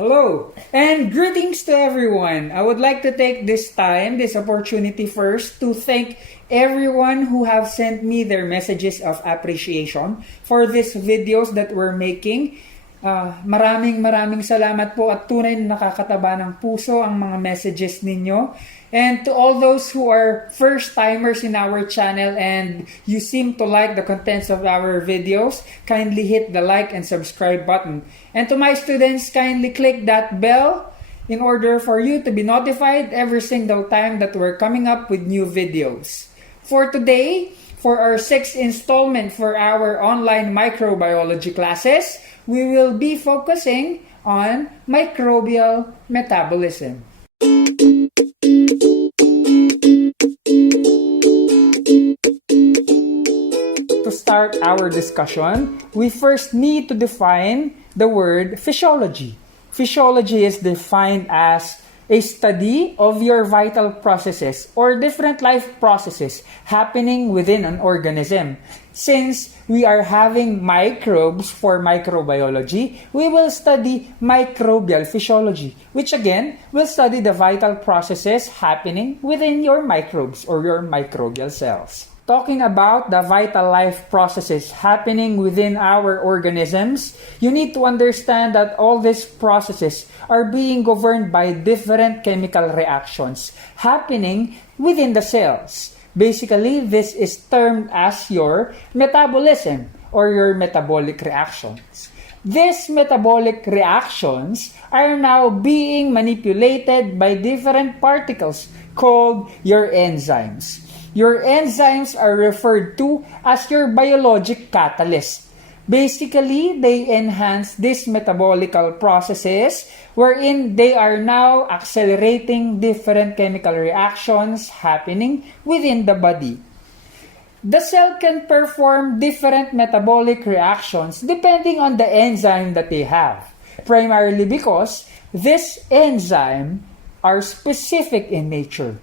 Hello, and greetings to everyone. I would like to take this opportunity first to thank everyone who have sent me their messages of appreciation for these videos that we're making. Maraming salamat po at tunay na nakakataba ng puso ang mga messages ninyo. And to all those who are first-timers in our channel and you seem to like the contents of our videos, kindly hit the like and subscribe button. And to my students, kindly click that bell in order for you to be notified every single time that we're coming up with new videos. For today, for our 6th installment for our online microbiology classes, we will be focusing on microbial metabolism. To start our discussion, we first need to define the word physiology. Physiology is defined as a study of your vital processes or different life processes happening within an organism. Since we are having microbes for microbiology, we will study microbial physiology, which again will study the vital processes happening within your microbes or your microbial cells. Talking about the vital life processes happening within our organisms, you need to understand that all these processes are being governed by different chemical reactions happening within the cells. Basically, this is termed as your metabolism or your metabolic reactions. These metabolic reactions are now being manipulated by different particles called your enzymes. Your enzymes are referred to as your biologic catalyst. Basically, they enhance these metabolical processes wherein they are now accelerating different chemical reactions happening within the body. The cell can perform different metabolic reactions depending on the enzyme that they have, primarily because these enzymes are specific in nature,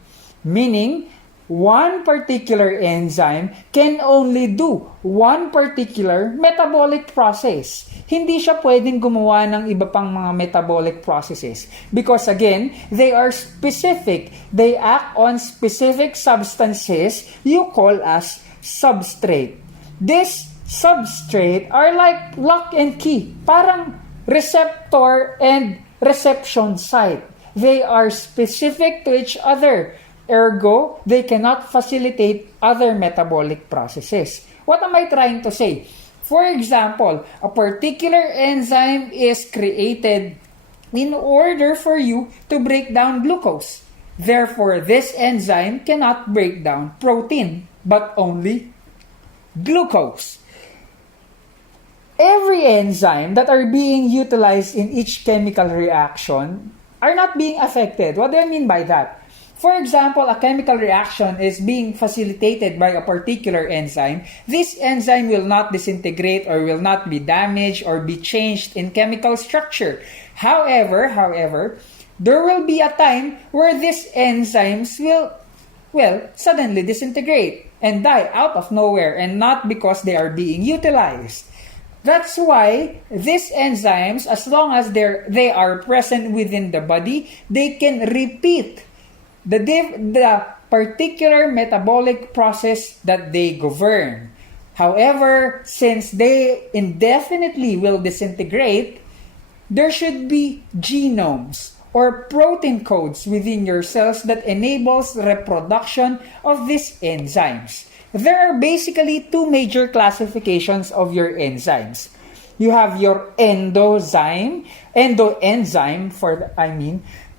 meaning one particular enzyme can only do one particular metabolic process. Hindi siya pwedeng gumawa ng iba pang mga metabolic processes because again, they are specific. They act on specific substances you call as substrate. These substrate are like lock and key, parang receptor and reception site. They are specific to each other. Ergo, they cannot facilitate other metabolic processes. What am I trying to say? For example, a particular enzyme is created in order for you to break down glucose. Therefore, this enzyme cannot break down protein, but only glucose. Every enzyme that are being utilized in each chemical reaction are not being affected. What do I mean by that? For example, a chemical reaction is being facilitated by a particular enzyme. This enzyme will not disintegrate or will not be damaged or be changed in chemical structure. However, there will be a time where these enzymes will, suddenly disintegrate and die out of nowhere and not because they are being utilized. That's why these enzymes, as long as they are present within the body, they can repeat the particular metabolic process that they govern. However, since they indefinitely will disintegrate, there should be genomes or protein codes within your cells that enables reproduction of these enzymes. There are basically two major classifications of your enzymes. You have your endoenzyme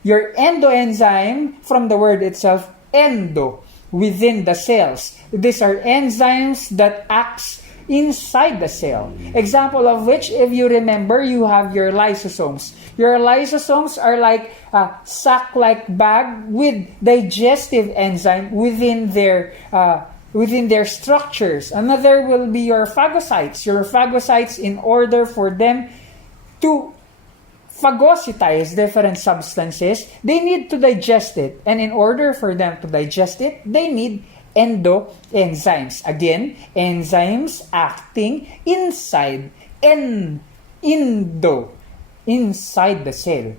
your endoenzyme, from the word itself, endo, within the cells. These are enzymes that acts inside the cell. Example of which, if you remember, you have your lysosomes. Your lysosomes are like a sac-like bag with digestive enzyme within their structures. Another will be your phagocytes. Your phagocytes, in order for them to phagocytize different substances, they need to digest it. And in order for them to digest it, they need endoenzymes. Again, enzymes acting inside endo. inside the cell.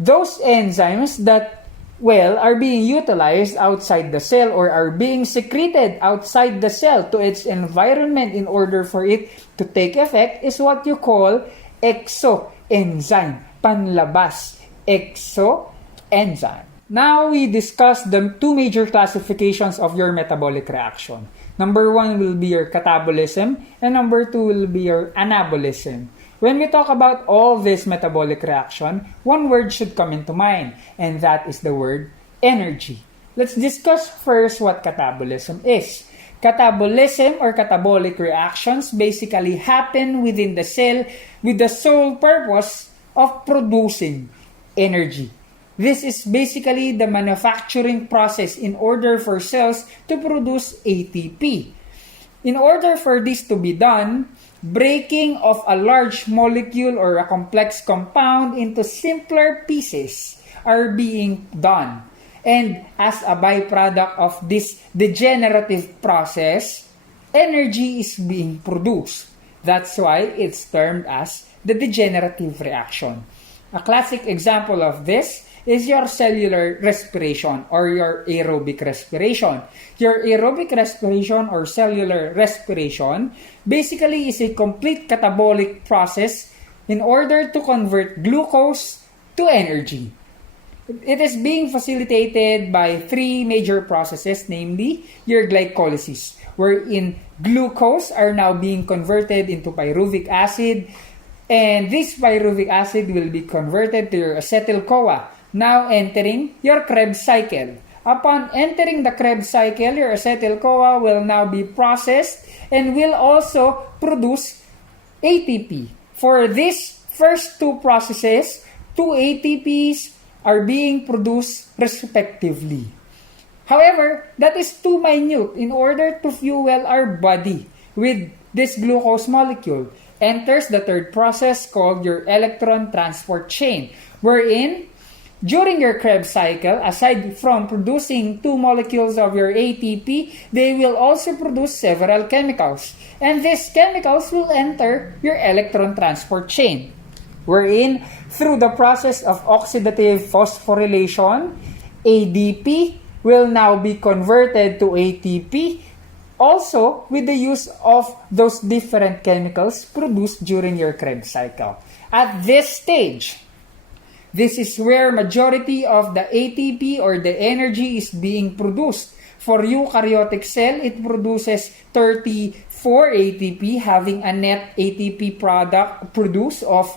Those enzymes that are being utilized outside the cell or are being secreted outside the cell to its environment in order for it to take effect is what you call exoenzyme, panlabas, exoenzyme. Now we discuss the two major classifications of your metabolic reaction. Number 1 will be your catabolism and number 2 will be your anabolism. When we talk about all this metabolic reaction, one word should come into mind, and that is the word energy. Let's discuss first what catabolism is. Catabolism or catabolic reactions basically happen within the cell with the sole purpose of producing energy. This is basically the manufacturing process in order for cells to produce ATP. In order for this to be done, breaking of a large molecule or a complex compound into simpler pieces are being done. And as a byproduct of this degenerative process, energy is being produced. That's why it's termed as the degenerative reaction. A classic example of this is your cellular respiration or your aerobic respiration. Your aerobic respiration or cellular respiration basically is a complete catabolic process in order to convert glucose to energy. It is being facilitated by three major processes, namely your glycolysis, wherein glucose are now being converted into pyruvic acid, and this pyruvic acid will be converted to your acetyl-CoA, now entering your Krebs cycle. Upon entering the Krebs cycle, your acetyl-CoA will now be processed and will also produce ATP. For these first two processes, 2 ATPs are being produced respectively. However, that is too minute in order to fuel our body with this glucose molecule. Enters the third process called your electron transport chain, wherein during your Krebs cycle, aside from producing 2 molecules of your ATP, they will also produce several chemicals. And these chemicals will enter your electron transport chain, wherein through the process of oxidative phosphorylation, ADP will now be converted to ATP, also with the use of those different chemicals produced during your Krebs cycle. At this stage, this is where majority of the ATP or the energy is being produced. For eukaryotic cell, it produces 34 ATP, having a net ATP product produced of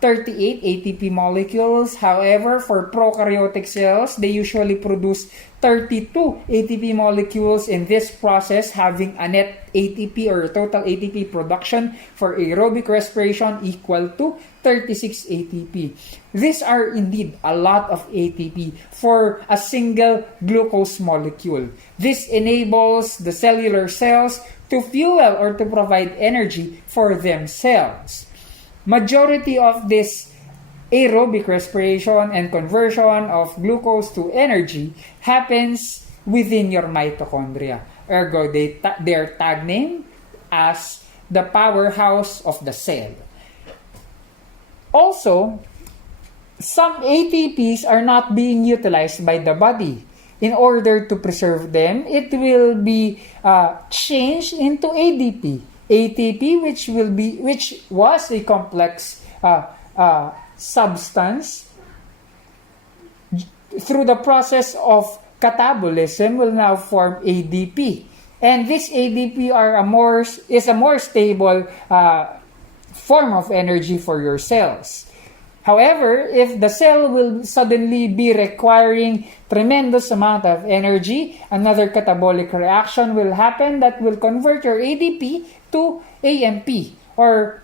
38 ATP molecules. However, for prokaryotic cells, they usually produce 32 ATP molecules in this process, having a net ATP or total ATP production for aerobic respiration equal to 36 ATP. These are indeed a lot of ATP for a single glucose molecule. This enables the cellular cells to fuel or to provide energy for themselves. Majority of this aerobic respiration and conversion of glucose to energy happens within your mitochondria. Ergo, their tag name as the powerhouse of the cell. Also, some ATPs are not being utilized by the body. In order to preserve them, it will be changed into ADP. ATP, which was a complex substance, through the process of catabolism will now form ADP. And this ADP is a more stable form of energy for your cells. However, if the cell will suddenly be requiring tremendous amount of energy, another catabolic reaction will happen that will convert your ADP to AMP or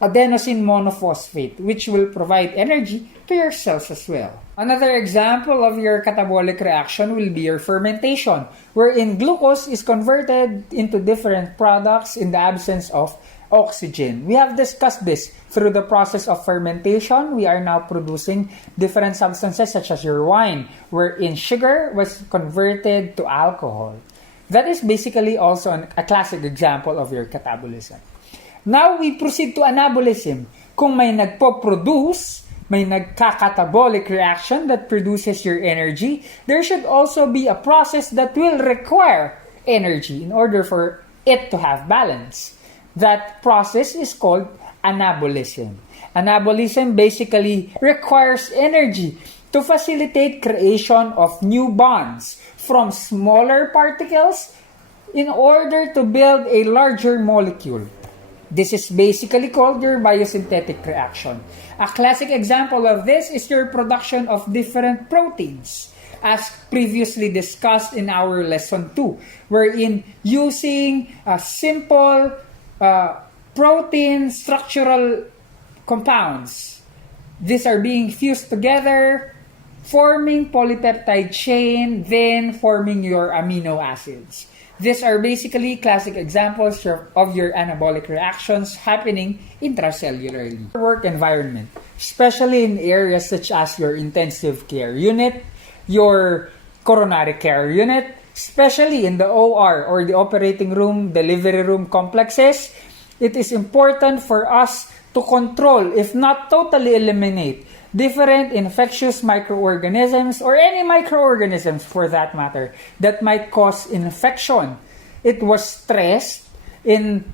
adenosine monophosphate, which will provide energy to your cells as well. Another example of your catabolic reaction will be your fermentation, wherein glucose is converted into different products in the absence of oxygen. We have discussed this. Through the process of fermentation, we are now producing different substances such as your wine, wherein sugar was converted to alcohol. That is basically also a classic example of your catabolism. Now we proceed to anabolism. Kung may nagpo-produce, may nagka-catabolic reaction that produces your energy, there should also be a process that will require energy in order for it to have balance. That process is called anabolism. Anabolism basically requires energy to facilitate creation of new bonds from smaller particles in order to build a larger molecule. This is basically called your biosynthetic reaction. A classic example of this is your production of different proteins, as previously discussed in our lesson 2, wherein using simple protein structural compounds, these are being fused together, forming polypeptide chain, then forming your amino acids. These are basically classic examples of your anabolic reactions happening intracellularly. Work environment, especially in areas such as your intensive care unit, your coronary care unit, especially in the OR or the operating room, delivery room complexes, it is important for us to control, if not totally eliminate, different infectious microorganisms or any microorganisms for that matter that might cause infection. It was stressed in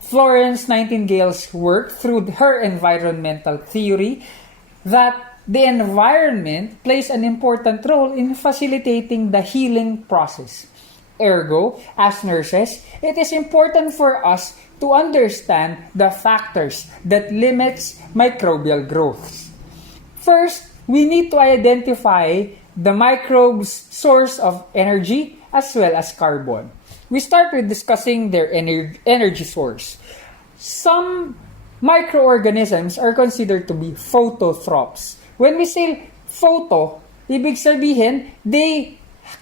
Florence Nightingale's work through her environmental theory that the environment plays an important role in facilitating the healing process. Ergo, as nurses, it is important for us to understand the factors that limits microbial growth. First, we need to identify the microbes' source of energy as well as carbon. We start with discussing their energy source. Some microorganisms are considered to be phototrophs. When we say photo, ibig sabihin, they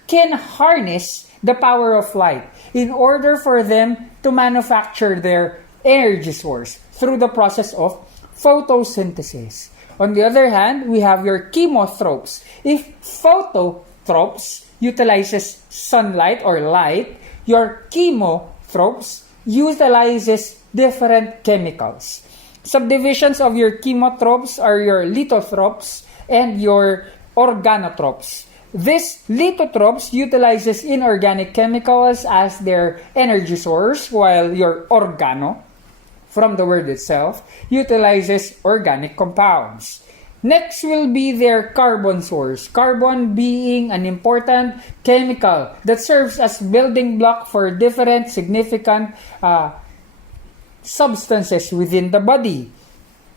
can harness the power of light in order for them to manufacture their energy source through the process of photosynthesis. On the other hand, we have your chemotrophs. If phototrophs utilizes sunlight or light, your chemotrophs utilizes different chemicals. Subdivisions of your chemotrophs are your lithotrophs and your organotrophs. These lithotrophs utilizes inorganic chemicals as their energy source, while your organo, from the word itself, utilizes organic compounds. Next will be their carbon source. Carbon being an important chemical that serves as building block for different significant substances within the body.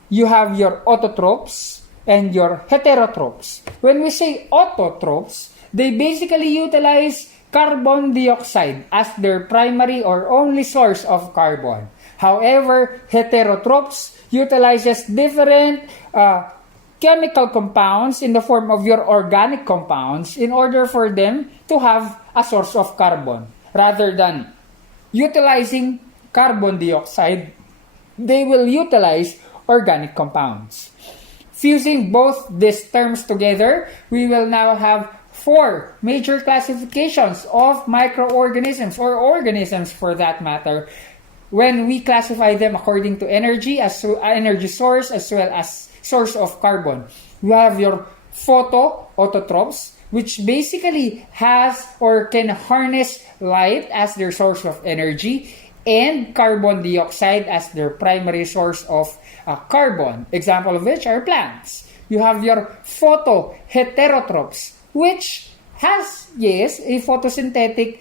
You have your autotrophs and your heterotrophs. When we say autotrophs, they basically utilize carbon dioxide as their primary or only source of carbon. However, heterotrophs utilizes different chemical compounds in the form of your organic compounds in order for them to have a source of carbon. Rather than utilizing carbon dioxide, they will utilize organic compounds. Fusing both these terms together, we will now have 4 major classifications of microorganisms or organisms for that matter, when we classify them according to energy source as well as source of carbon. You have your autotrophs, which basically has or can harness light as their source of energy and carbon dioxide as their primary source of carbon. Example of which are plants. You have your photoheterotrophs, which has, yes, a photosynthetic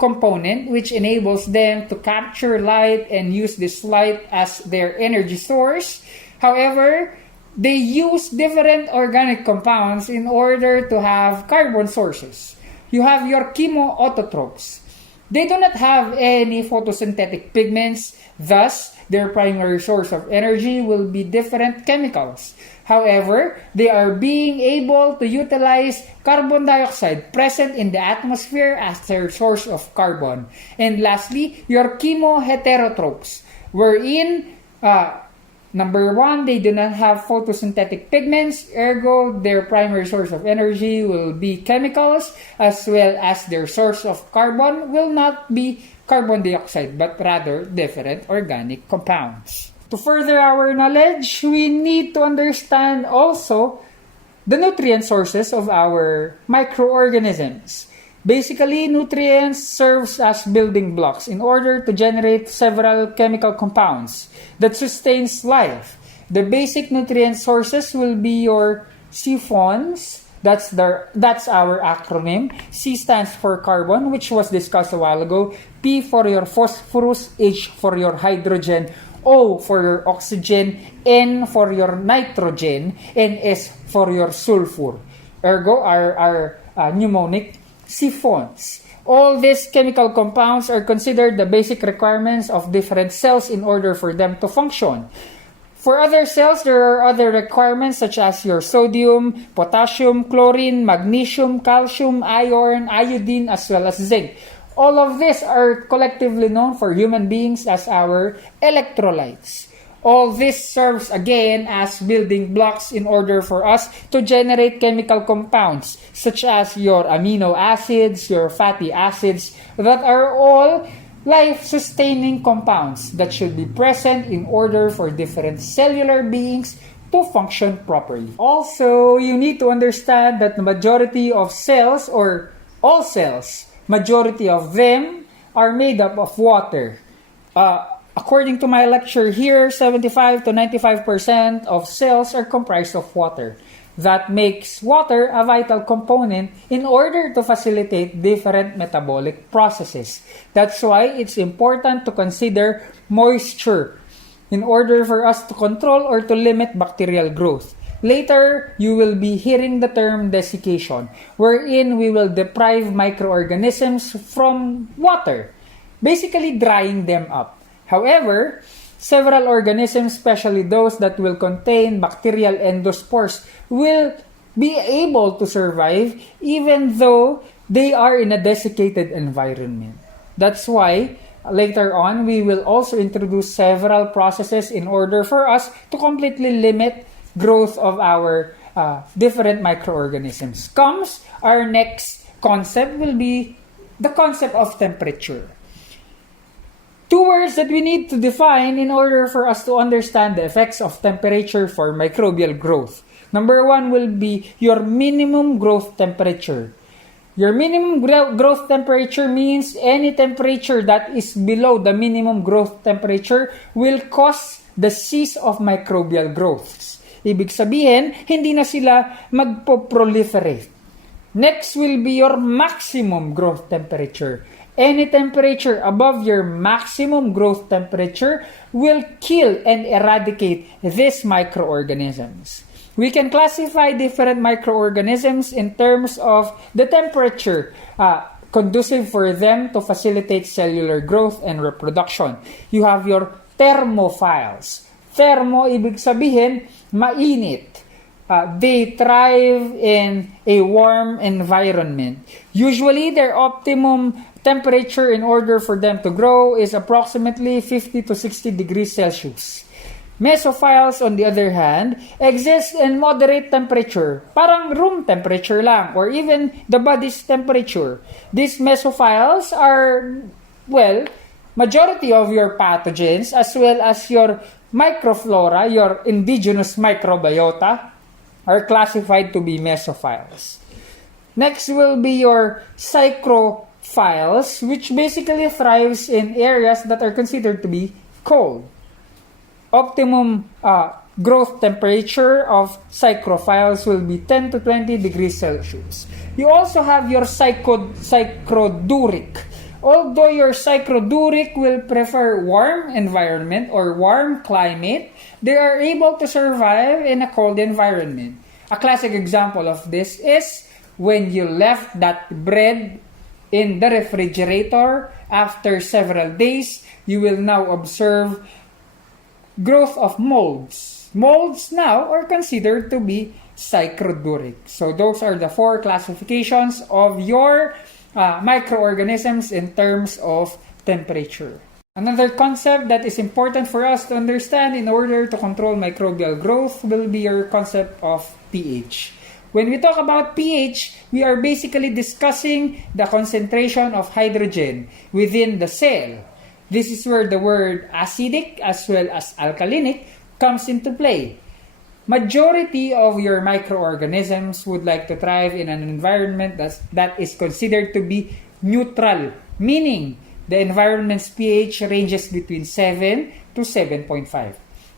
component which enables them to capture light and use this light as their energy source. However, they use different organic compounds in order to have carbon sources. You have your chemoautotrophs. They do not have any photosynthetic pigments, thus their primary source of energy will be different chemicals. However, they are being able to utilize carbon dioxide present in the atmosphere as their source of carbon. And lastly, your chemoheterotrophs, wherein number 1, they do not have photosynthetic pigments, ergo their primary source of energy will be chemicals, as well as their source of carbon will not be carbon dioxide, but rather different organic compounds. To further our knowledge, we need to understand also the nutrient sources of our microorganisms. Basically, nutrients serves as building blocks in order to generate several chemical compounds that sustains life. The basic nutrient sources will be your siphons. That's our acronym. C stands for carbon, which was discussed a while ago. P for your phosphorus, H for your hydrogen, O for your oxygen, N for your nitrogen, and S for your sulfur. Ergo, our mnemonic, siphons. All these chemical compounds are considered the basic requirements of different cells in order for them to function. For other cells, there are other requirements such as your sodium, potassium, chlorine, magnesium, calcium, iron, iodine, as well as zinc. All of these are collectively known for human beings as our electrolytes. All this serves again as building blocks in order for us to generate chemical compounds such as your amino acids, your fatty acids that are all life-sustaining compounds that should be present in order for different cellular beings to function properly. Also, you need to understand that the majority of cells, or all cells, majority of them are made up of water. According to my lecture here, 75 to 95% of cells are comprised of water. That makes water a vital component in order to facilitate different metabolic processes. That's why it's important to consider moisture in order for us to control or to limit bacterial growth. Later, you will be hearing the term desiccation, wherein we will deprive microorganisms from water, basically drying them up. However, several organisms, especially those that will contain bacterial endospores, will be able to survive even though they are in a desiccated environment. That's why later on we will also introduce several processes in order for us to completely limit growth of our different microorganisms. Our next concept will be the concept of temperature. Two words that we need to define in order for us to understand the effects of temperature for microbial growth. Number one will be your minimum growth temperature. Your minimum growth temperature means any temperature that is below the minimum growth temperature will cause the cease of microbial growths. Ibig sabihin, hindi na sila magpo-proliferate. Next will be your maximum growth temperature. Any temperature above your maximum growth temperature will kill and eradicate these microorganisms. We can classify different microorganisms in terms of the temperature conducive for them to facilitate cellular growth and reproduction. You have your thermophiles. Thermo, ibig sabihin, mainit. They thrive in a warm environment. Usually, their optimum temperature in order for them to grow is approximately 50 to 60 degrees Celsius. Mesophiles, on the other hand, exist in moderate temperature, parang room temperature lang, or even the body's temperature. These mesophiles are, well, majority of your pathogens as well as your microflora, your indigenous microbiota, are classified to be mesophiles. Next will be your psychrophiles, which basically thrives in areas that are considered to be cold. Optimum growth temperature of psychrophiles will be 10 to 20 degrees Celsius. You also have your psychroduric. Although your psychroduric will prefer warm environment or warm climate, they are able to survive in a cold environment. A classic example of this is when you left that bread in the refrigerator after several days, you will now observe growth of molds. Molds now are considered to be psychroduric. So those are the four classifications of your microorganisms in terms of temperature. Another concept that is important for us to understand in order to control microbial growth will be your concept of pH. When we talk about pH, we are basically discussing the concentration of hydrogen within the cell. This is where the word acidic as well as alkalinic comes into play. Majority of your microorganisms would like to thrive in an environment that is considered to be neutral, meaning the environment's pH ranges between 7 to 7.5.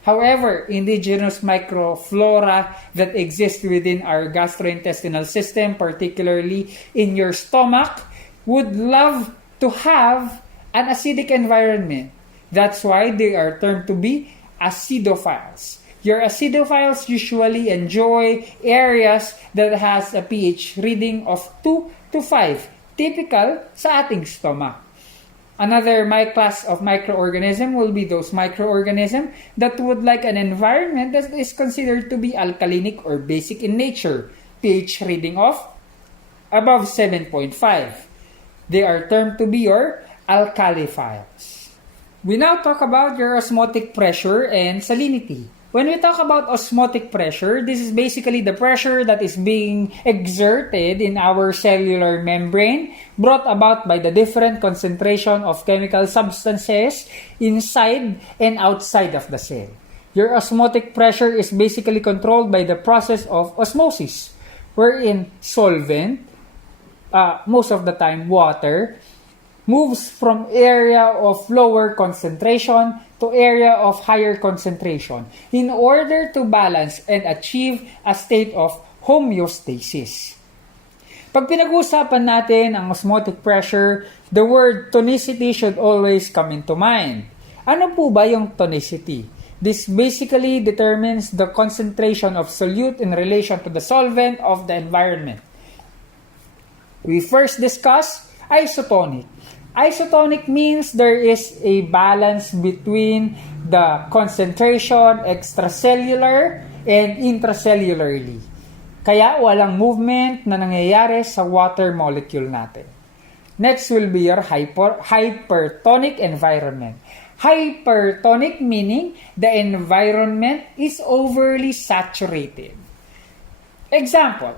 However, indigenous microflora that exist within our gastrointestinal system, particularly in your stomach, would love to have an acidic environment. That's why they are termed to be acidophiles. Your acidophiles usually enjoy areas that has a pH reading of 2 to 5, typical sa ating stomach. Another class of microorganism will be those microorganisms that would like an environment that is considered to be alkalinic or basic in nature, pH reading of above 7.5. They are termed to be your alkaliphiles. We now talk about your osmotic pressure and salinity. When we talk about osmotic pressure, this is basically the pressure that is being exerted in our cellular membrane, brought about by the different concentration of chemical substances inside and outside of the cell. Your osmotic pressure is basically controlled by the process of osmosis, wherein solvent, most of the time water, moves from area of lower concentration to area of higher concentration in order to balance and achieve a state of homeostasis. Pag pinag-uusapan natin ang osmotic pressure, the word tonicity should always come into mind. Ano po ba yung tonicity? This basically determines the concentration of solute in relation to the solvent of the environment. We first discuss isotonic. Isotonic means there is a balance between the concentration extracellular and intracellularly. Kaya walang movement na nangyayari sa water molecule natin. Next will be your hypertonic environment. Hypertonic meaning the environment is overly saturated. Example,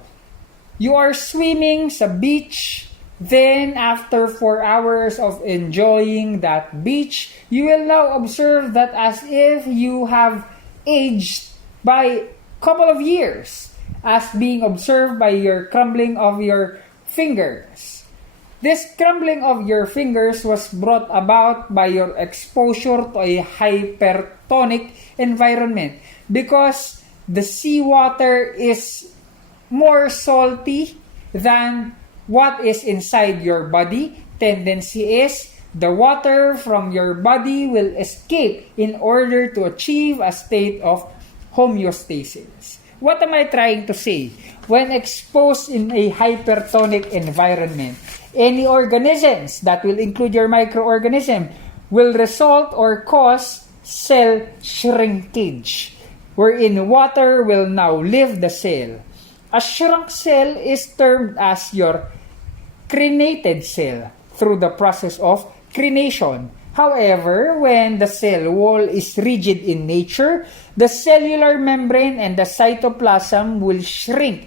you are swimming sa beach. Then, after 4 hours of enjoying that beach, you will now observe that as if you have aged by a couple of years, as being observed by your crumbling of your fingers. This crumbling of your fingers was brought about by your exposure to a hypertonic environment because the seawater is more salty than what is inside your body. Tendency is the water from your body will escape in order to achieve a state of homeostasis. What am I trying to say? When exposed in a hypertonic environment, any organisms, that will include your microorganism, will result or cause cell shrinkage, wherein water will now leave the cell. A shrunk cell is termed as your crenated cell through the process of crenation. However, when the cell wall is rigid in nature, the cellular membrane and the cytoplasm will shrink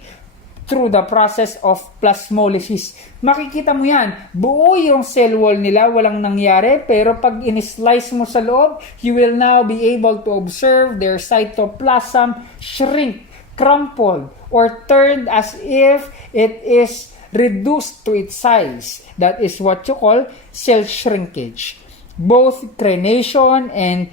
through the process of plasmolysis. Makikita mo yan, buo yung cell wall nila, walang nangyari, pero pag in-slice mo sa loob, you will now be able to observe their cytoplasm shrink, crumpled, or turned as if it is reduced to its size. That is what you call cell shrinkage. Both crenation and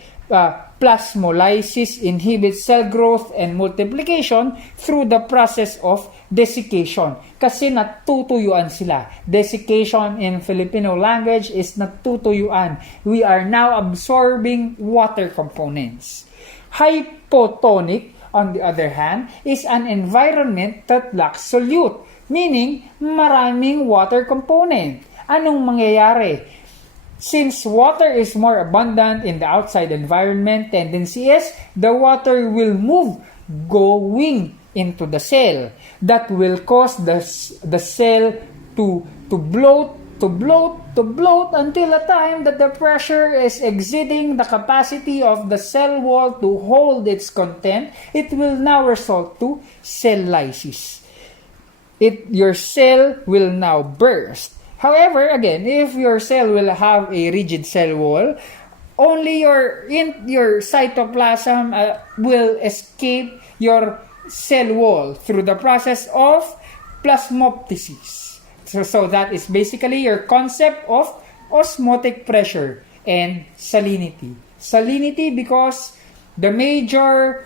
plasmolysis inhibit cell growth and multiplication through the process of desiccation. Kasi natutuyuan sila. Desiccation in Filipino language is natutuyuan. We are now absorbing water components. Hypotonic, on the other hand, is an environment that lacks solute, meaning maraming water component. Anong mangyayari? Since water is more abundant in the outside environment, tendency is the water will move going into the cell. That will cause the cell to bloat until a time that the pressure is exceeding the capacity of the cell wall to hold its content. It will now result to cell lysis. Your cell will now burst. However, again, if your cell will have a rigid cell wall, only your cytoplasm will escape your cell wall through the process of plasmoptosis. So that is basically your concept of osmotic pressure and salinity. Salinity because the major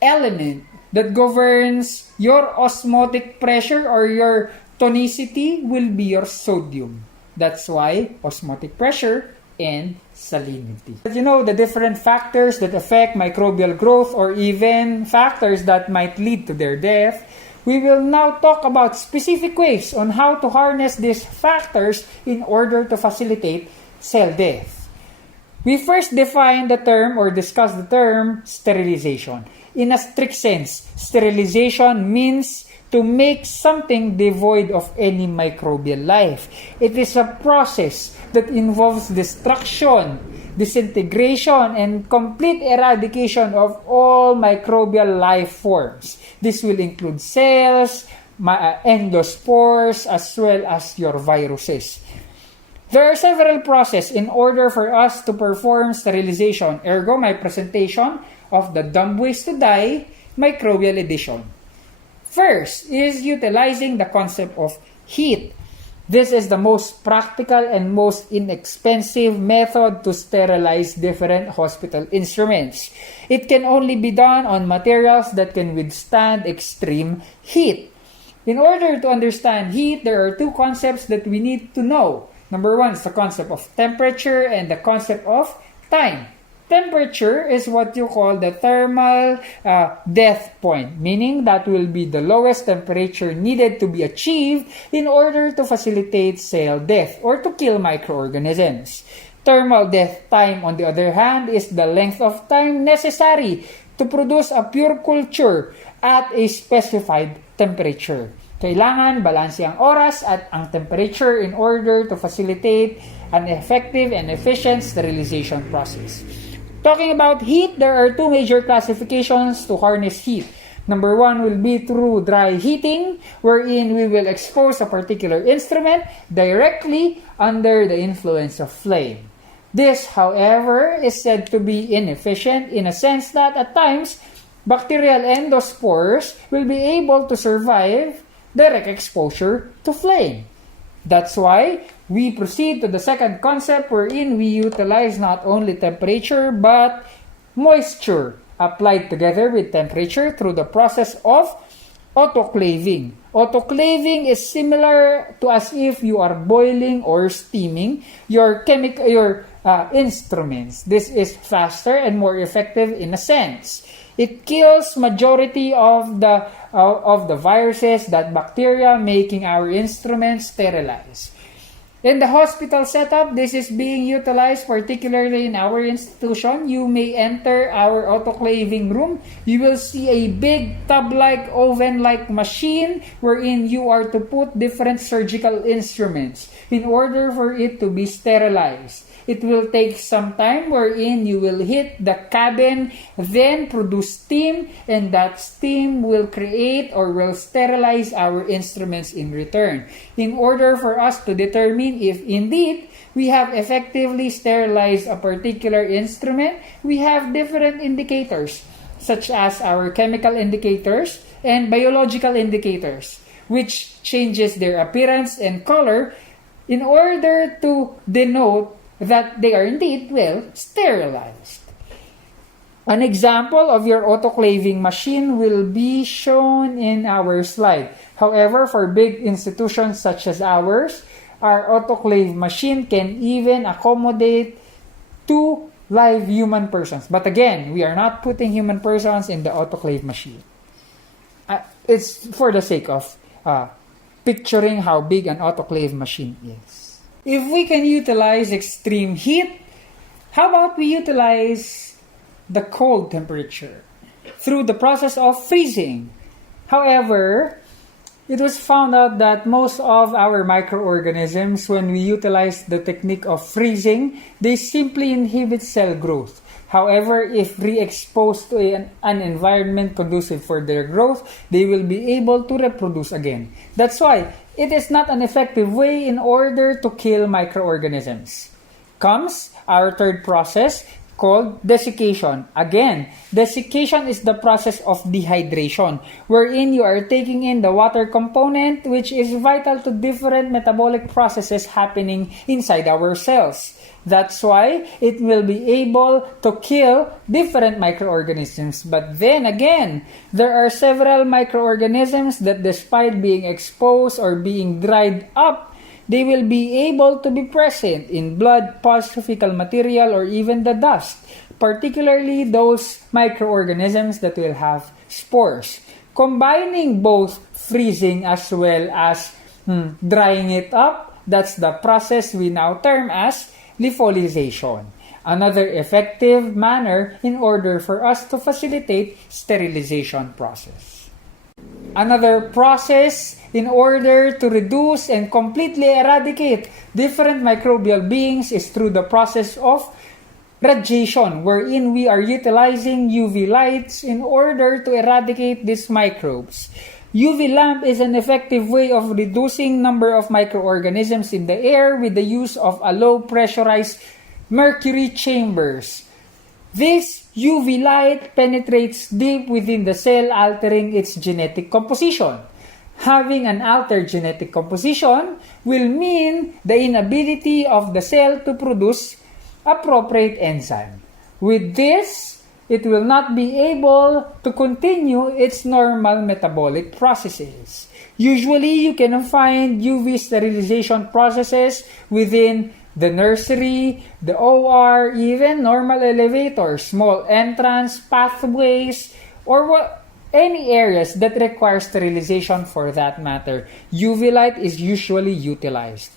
element that governs your osmotic pressure or your tonicity will be your sodium. That's why osmotic pressure and salinity. But you know the different factors that affect microbial growth or even factors that might lead to their death. We will now talk about specific ways on how to harness these factors in order to facilitate cell death. We first define the term or discuss the term sterilization. In a strict sense, sterilization means to make something devoid of any microbial life. It is a process that involves destruction, disintegration, and complete eradication of all microbial life forms. This will include cells, endospores, as well as your viruses. There are several processes in order for us to perform sterilization. Ergo, my presentation of the dumb ways to die, microbial edition. First is utilizing the concept of heat. This is the most practical and most inexpensive method to sterilize different hospital instruments. It can only be done on materials that can withstand extreme heat. In order to understand heat, there are two concepts that we need to know. Number one is the concept of temperature and the concept of time. Temperature is what you call the thermal death point, meaning that will be the lowest temperature needed to be achieved in order to facilitate cell death or to kill microorganisms. Thermal death time, on the other hand, is the length of time necessary to produce a pure culture at a specified temperature. Kailangan balanse ang oras at ang temperature in order to facilitate an effective and efficient sterilization process. Talking about heat, there are two major classifications to harness heat. Number one will be through dry heating, wherein we will expose a particular instrument directly under the influence of flame. This, however, is said to be inefficient in a sense that at times, bacterial endospores will be able to survive direct exposure to flame. That's why we proceed to the second concept wherein we utilize not only temperature but moisture applied together with temperature through the process of autoclaving. Autoclaving is similar to as if you are boiling or steaming your instruments. This is faster and more effective in a sense. It kills majority of the viruses that bacteria, making our instruments sterilized. In the hospital setup, this is being utilized particularly in our institution. You may enter our autoclaving room. You will see a big tub-like, oven-like machine wherein you are to put different surgical instruments in order for it to be sterilized. It will take some time wherein you will hit the cabin, then produce steam, and that steam will create or will sterilize our instruments in return. In order for us to determine if indeed we have effectively sterilized a particular instrument, we have different indicators, such as our chemical indicators and biological indicators, which changes their appearance and color in order to denote that they are indeed, sterilized. An example of your autoclaving machine will be shown in our slide. However, for big institutions such as ours, our autoclave machine can even accommodate 2 live human persons. But again, we are not putting human persons in the autoclave machine. It's for the sake of picturing how big an autoclave machine is. If we can utilize extreme heat, how about we utilize the cold temperature through the process of freezing? However, it was found out that most of our microorganisms, when we utilize the technique of freezing, they simply inhibit cell growth. However, if re-exposed to an environment conducive for their growth, they will be able to reproduce again. That's why it is not an effective way in order to kill microorganisms. Comes our third process called desiccation. Again, desiccation is the process of dehydration, wherein you are taking in the water component, which is vital to different metabolic processes happening inside our cells. That's why it will be able to kill different microorganisms. But then again, there are several microorganisms that despite being exposed or being dried up, they will be able to be present in blood, pus, fecal material, or even the dust, particularly those microorganisms that will have spores. Combining both freezing as well as drying it up, that's the process we now term as lyophilization. Another effective manner in order for us to facilitate sterilization process. Another process in order to reduce and completely eradicate different microbial beings is through the process of radiation, wherein we are utilizing UV lights in order to eradicate these microbes. UV lamp is an effective way of reducing number of microorganisms in the air with the use of a low pressurized mercury chambers. This UV light penetrates deep within the cell, altering its genetic composition. Having an altered genetic composition will mean the inability of the cell to produce appropriate enzyme. With this, it will not be able to continue its normal metabolic processes. Usually, you can find UV sterilization processes within the nursery, the OR, even normal elevators, small entrance, pathways, or any areas that require sterilization for that matter. UV light is usually utilized.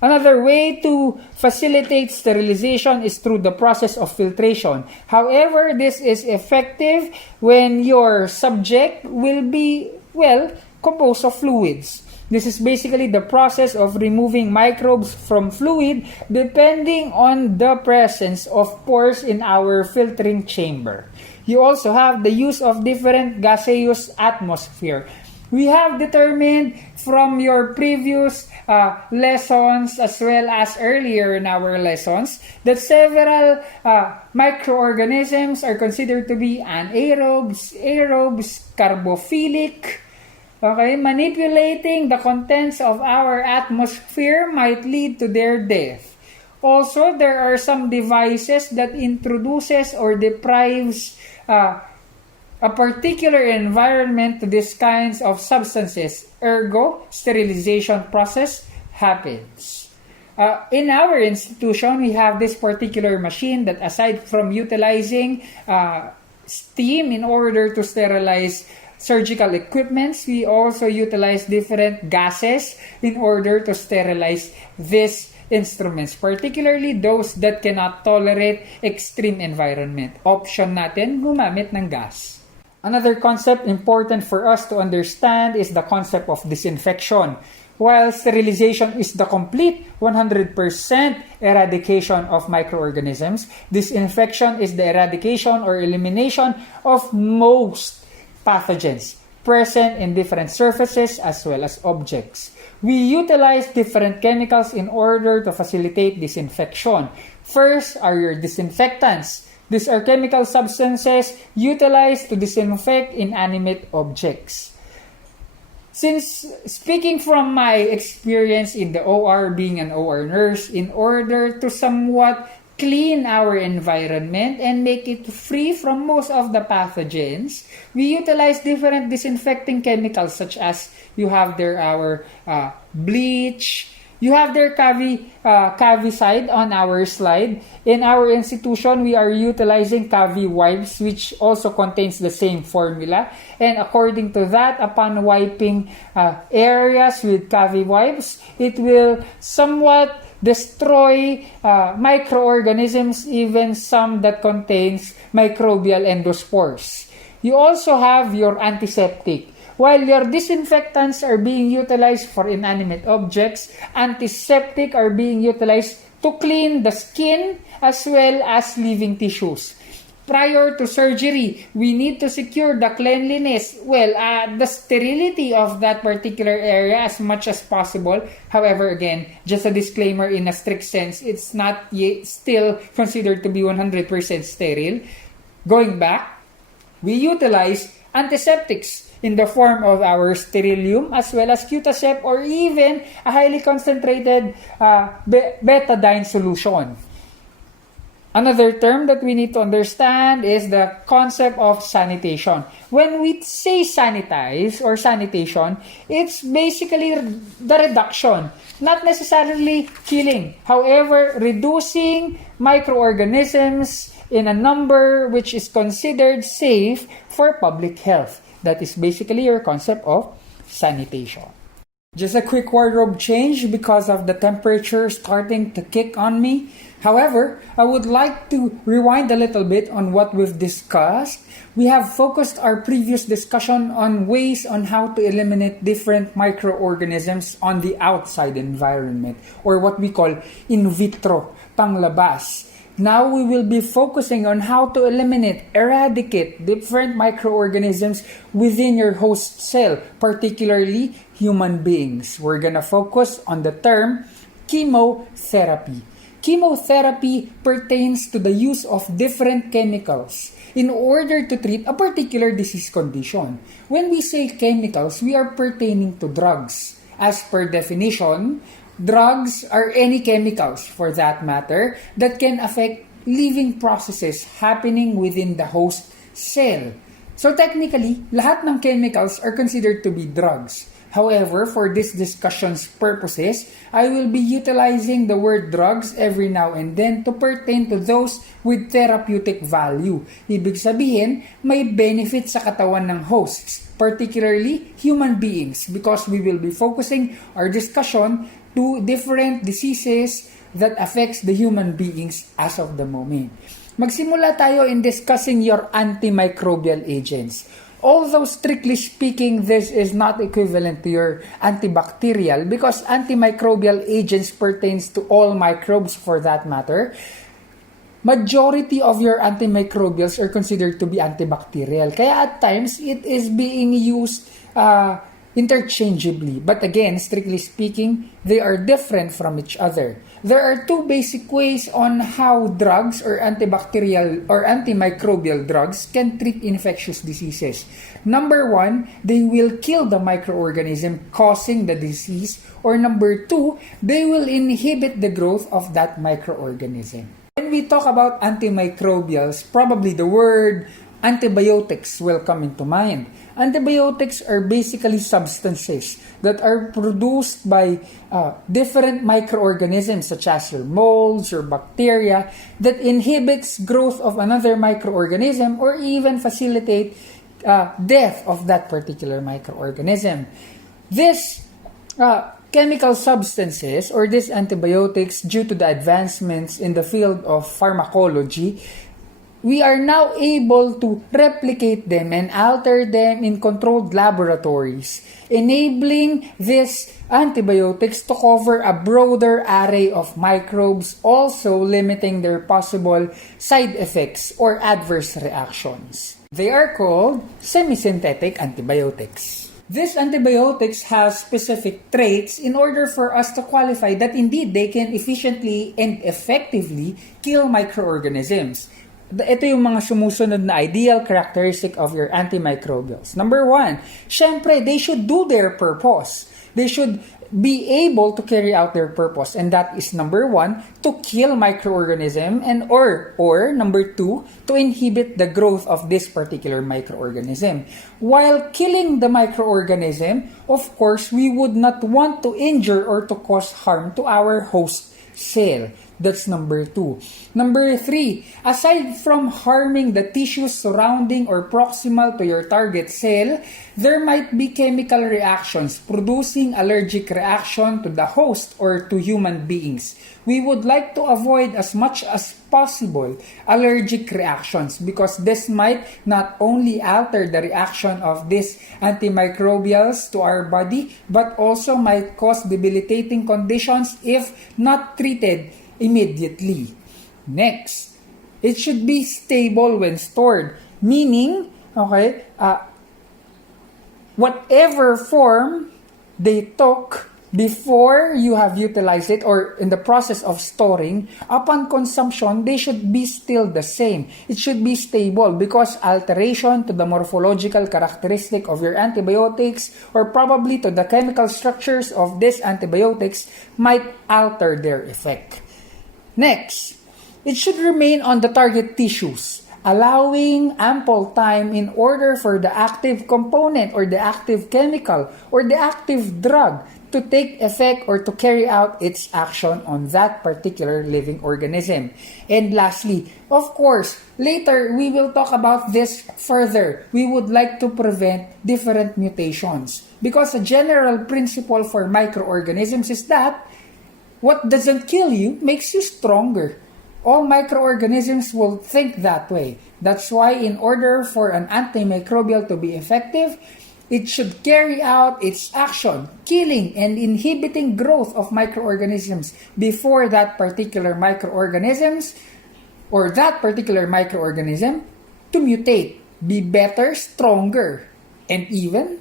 Another way to facilitate sterilization is through the process of filtration. However, this is effective when your subject will be, composed of fluids. This is basically the process of removing microbes from fluid depending on the presence of pores in our filtering chamber. You also have the use of different gaseous atmosphere. We have determined from your previous lessons as well as earlier in our lessons that several microorganisms are considered to be anaerobes, aerobes, carbophilic. Okay, manipulating the contents of our atmosphere might lead to their death. Also, there are some devices that introduces or deprives a particular environment to these kinds of substances. Ergo, sterilization process happens. In our institution, we have this particular machine that aside from utilizing steam in order to sterilize surgical equipments, we also utilize different gases in order to sterilize these instruments, particularly those that cannot tolerate extreme environment. Option natin, gumamit ng gas. Another concept important for us to understand is the concept of disinfection. While sterilization is the complete 100% eradication of microorganisms, disinfection is the eradication or elimination of most pathogens present in different surfaces as well as objects. We utilize different chemicals in order to facilitate disinfection. First are your disinfectants. These are chemical substances utilized to disinfect inanimate objects. Since speaking from my experience in the OR, being an OR nurse, in order to somewhat clean our environment and make it free from most of the pathogens, we utilize different disinfecting chemicals such as you have there our bleach, you have their Cavicide on our slide. In our institution, we are utilizing Cavi wipes, which also contains the same formula. And according to that, upon wiping areas with Cavi wipes, it will somewhat destroy microorganisms, even some that contains microbial endospores. You also have your antiseptic. While your disinfectants are being utilized for inanimate objects, antiseptic are being utilized to clean the skin as well as living tissues. Prior to surgery, we need to secure the cleanliness, the sterility of that particular area as much as possible. However, again, just a disclaimer, in a strict sense, it's not yet still considered to be 100% sterile. Going back, we utilize antiseptics in the form of our sterilium as well as Q-Tacep or even a highly concentrated betadine solution. Another term that we need to understand is the concept of sanitation. When we say sanitize or sanitation, it's basically the reduction, not necessarily killing. However, reducing microorganisms in a number which is considered safe for public health. That is basically your concept of sanitation. Just a quick wardrobe change because of the temperature starting to kick on me. However, I would like to rewind a little bit on what we've discussed. We have focused our previous discussion on ways on how to eliminate different microorganisms on the outside environment, or what we call in vitro, panglabas. Now we will be focusing on how to eradicate different microorganisms within your host cell, particularly human beings. We're gonna focus on the term chemotherapy. Chemotherapy pertains to the use of different chemicals in order to treat a particular disease condition. When we say chemicals, we are pertaining to drugs. As per definition, drugs are any chemicals, for that matter, that can affect living processes happening within the host cell. So technically, lahat ng chemicals are considered to be drugs. However, for this discussion's purposes, I will be utilizing the word drugs every now and then to pertain to those with therapeutic value. Ibig sabihin, may benefit sa katawan ng hosts, particularly human beings, because we will be focusing our discussion to different diseases that affects the human beings as of the moment. Magsimula tayo in discussing your antimicrobial agents. Although strictly speaking, this is not equivalent to your antibacterial because antimicrobial agents pertains to all microbes for that matter. Majority of your antimicrobials are considered to be antibacterial. Kaya at times, it is being used interchangeably. But again, strictly speaking, they are different from each other. There are two basic ways on how drugs or antibacterial or antimicrobial drugs can treat infectious diseases. Number one, they will kill the microorganism causing the disease. Or number two, they will inhibit the growth of that microorganism. When we talk about antimicrobials, probably the word antibiotics will come into mind. Antibiotics are basically substances that are produced by different microorganisms such as your molds or bacteria that inhibits growth of another microorganism or even facilitate death of that particular microorganism. This chemical substances or these antibiotics, due to the advancements in the field of pharmacology, we are now able to replicate them and alter them in controlled laboratories, enabling these antibiotics to cover a broader array of microbes, also limiting their possible side effects or adverse reactions. They are called semi-synthetic antibiotics. These antibiotics have specific traits in order for us to qualify that indeed they can efficiently and effectively kill microorganisms. Ito yung mga sumusunod na ideal characteristic of your antimicrobials. Number one, syempre, they should do their purpose. They should be able to carry out their purpose. And that is number one, to kill microorganism and or number two, to inhibit the growth of this particular microorganism. While killing the microorganism, of course, we would not want to injure or to cause harm to our host cell. That's number two. Number three, aside from harming the tissues surrounding or proximal to your target cell, there might be chemical reactions producing allergic reaction to the host or to human beings. We would like to avoid as much as possible allergic reactions because this might not only alter the reaction of these antimicrobials to our body, but also might cause debilitating conditions if not treated immediately. Next, It should be stable when stored. Meaning, okay, whatever form they took before you have utilized it or in the process of storing, upon consumption, they should be still the same. It should be stable because alteration to the morphological characteristic of your antibiotics or probably to the chemical structures of these antibiotics might alter their effect. Next, it should remain on the target tissues, allowing ample time in order for the active component or the active chemical or the active drug to take effect or to carry out its action on that particular living organism. And lastly, of course, later we will talk about this further. We would like to prevent different mutations because a general principle for microorganisms is that what doesn't kill you makes you stronger. All microorganisms will think that way. That's why in order for an antimicrobial to be effective, it should carry out its action, killing and inhibiting growth of microorganisms before that particular microorganism to mutate, be better, stronger, and even,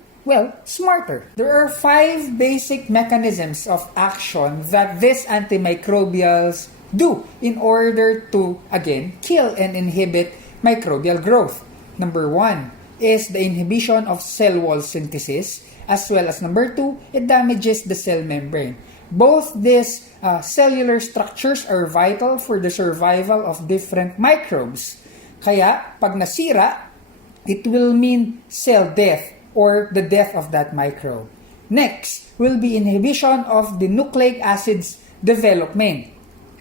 smarter. There are 5 basic mechanisms of action that these antimicrobials do in order to, again, kill and inhibit microbial growth. Number 1 is the inhibition of cell wall synthesis, as well as number 2, it damages the cell membrane. Both these cellular structures are vital for the survival of different microbes. Kaya, pag nasira, it will mean cell death or the death of that microbe. Next will be inhibition of the nucleic acid's development.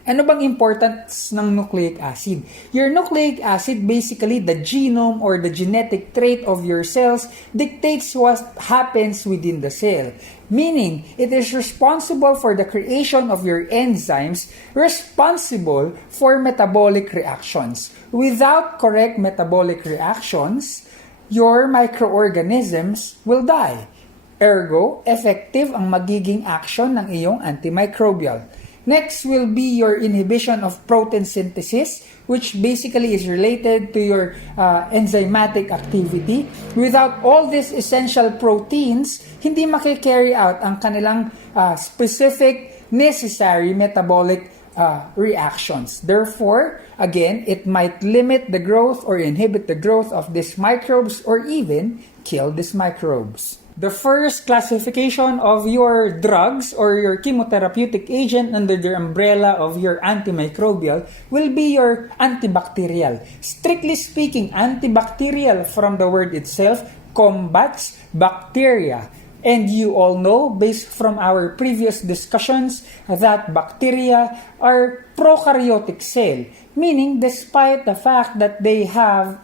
Ano bang importance ng nucleic acid? Your nucleic acid, basically the genome or the genetic trait of your cells, dictates what happens within the cell. Meaning, it is responsible for the creation of your enzymes responsible for metabolic reactions. Without correct metabolic reactions, your microorganisms will die. Ergo, effective ang magiging action ng iyong antimicrobial. Next will be your inhibition of protein synthesis, which basically is related to your enzymatic activity. Without all these essential proteins, hindi maki-carry out ang kanilang specific necessary metabolic reactions. Therefore, again, it might limit the growth or inhibit the growth of these microbes or even kill these microbes. The first classification of your drugs or your chemotherapeutic agent under the umbrella of your antimicrobial will be your antibacterial. Strictly speaking, antibacterial from the word itself combats bacteria. And you all know, based from our previous discussions, that bacteria are prokaryotic cell, meaning despite the fact that they have,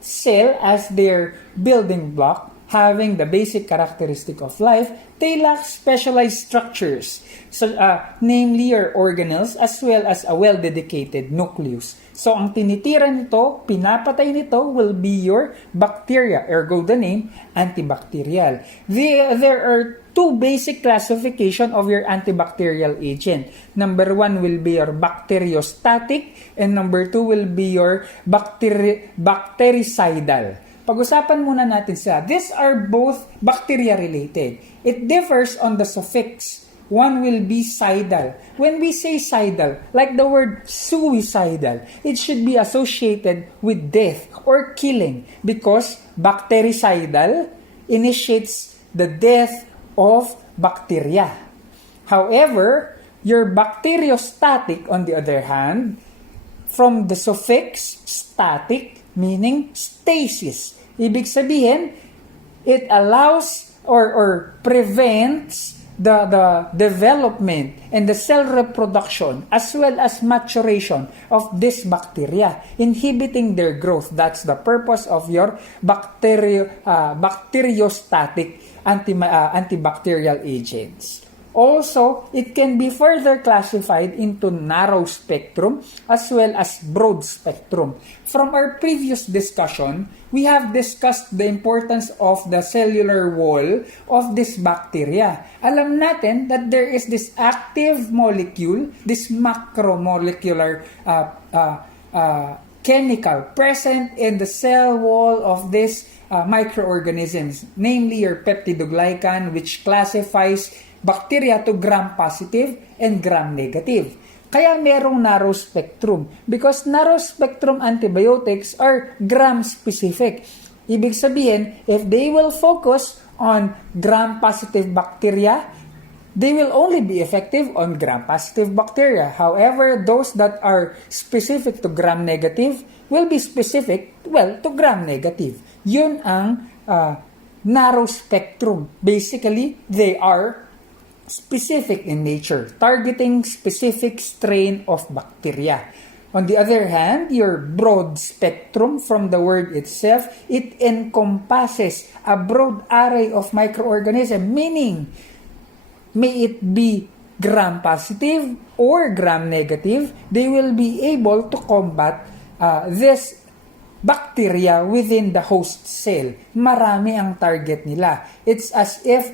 cell as their building block, having the basic characteristic of life, they lack specialized structures, namely your organelles as well as a well-dedicated nucleus. So, ang tinitira nito, pinapatay nito will be your bacteria, ergo the name, antibacterial. There are 2 basic classification of your antibacterial agent. Number 1 will be your bacteriostatic and number 2 will be your bactericidal. Pag-usapan muna natin sila. These are both bacteria-related. It differs on the suffix. One will be cidal. When we say cidal, like the word suicidal, it should be associated with death or killing because bactericidal initiates the death of bacteria. However, your bacteriostatic, on the other hand, from the suffix static, meaning stasis. Ibig sabihin, it allows or prevents the development and the cell reproduction as well as maturation of this bacteria, inhibiting their growth. That's the purpose of your bacteriostatic antibacterial agents. Also, it can be further classified into narrow spectrum as well as broad spectrum. From our previous discussion, we have discussed the importance of the cellular wall of this bacteria. Alam natin that there is this active molecule, this macromolecular chemical present in the cell wall of these microorganisms, namely your peptidoglycan, which classifies bacteria to gram-positive and gram-negative. Kaya merong narrow spectrum because narrow spectrum antibiotics are gram-specific. Ibig sabihin, if they will focus on gram-positive bacteria, they will only be effective on gram-positive bacteria. However, those that are specific to gram-negative will be specific, to gram-negative. Yun ang narrow spectrum. Basically, they are specific in nature, targeting specific strain of bacteria. On the other hand, your broad spectrum, from the word itself, it encompasses a broad array of microorganisms, meaning may it be gram-positive or gram-negative, they will be able to combat this bacteria within the host cell. Marami ang target nila. It's as if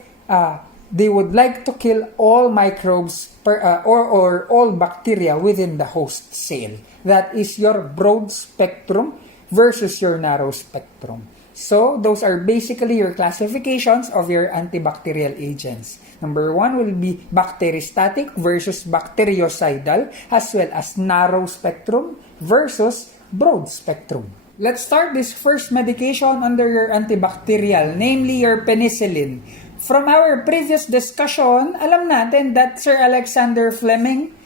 they would like to kill all microbes or all bacteria within the host cell. That is your broad spectrum versus your narrow spectrum. So, those are basically your classifications of your antibacterial agents. Number 1 will be bacteriostatic versus bactericidal, as well as narrow spectrum versus broad spectrum. Let's start this first medication under your antibacterial, namely your penicillin. From our previous discussion, alam natin that Sir Alexander Fleming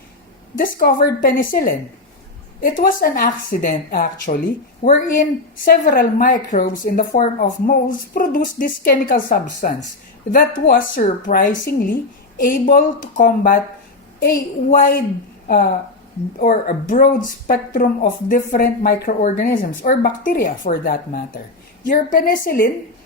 discovered penicillin. It was an accident actually, wherein several microbes in the form of molds produced this chemical substance that was surprisingly able to combat a wide or a broad spectrum of different microorganisms or bacteria for that matter. Your penicillin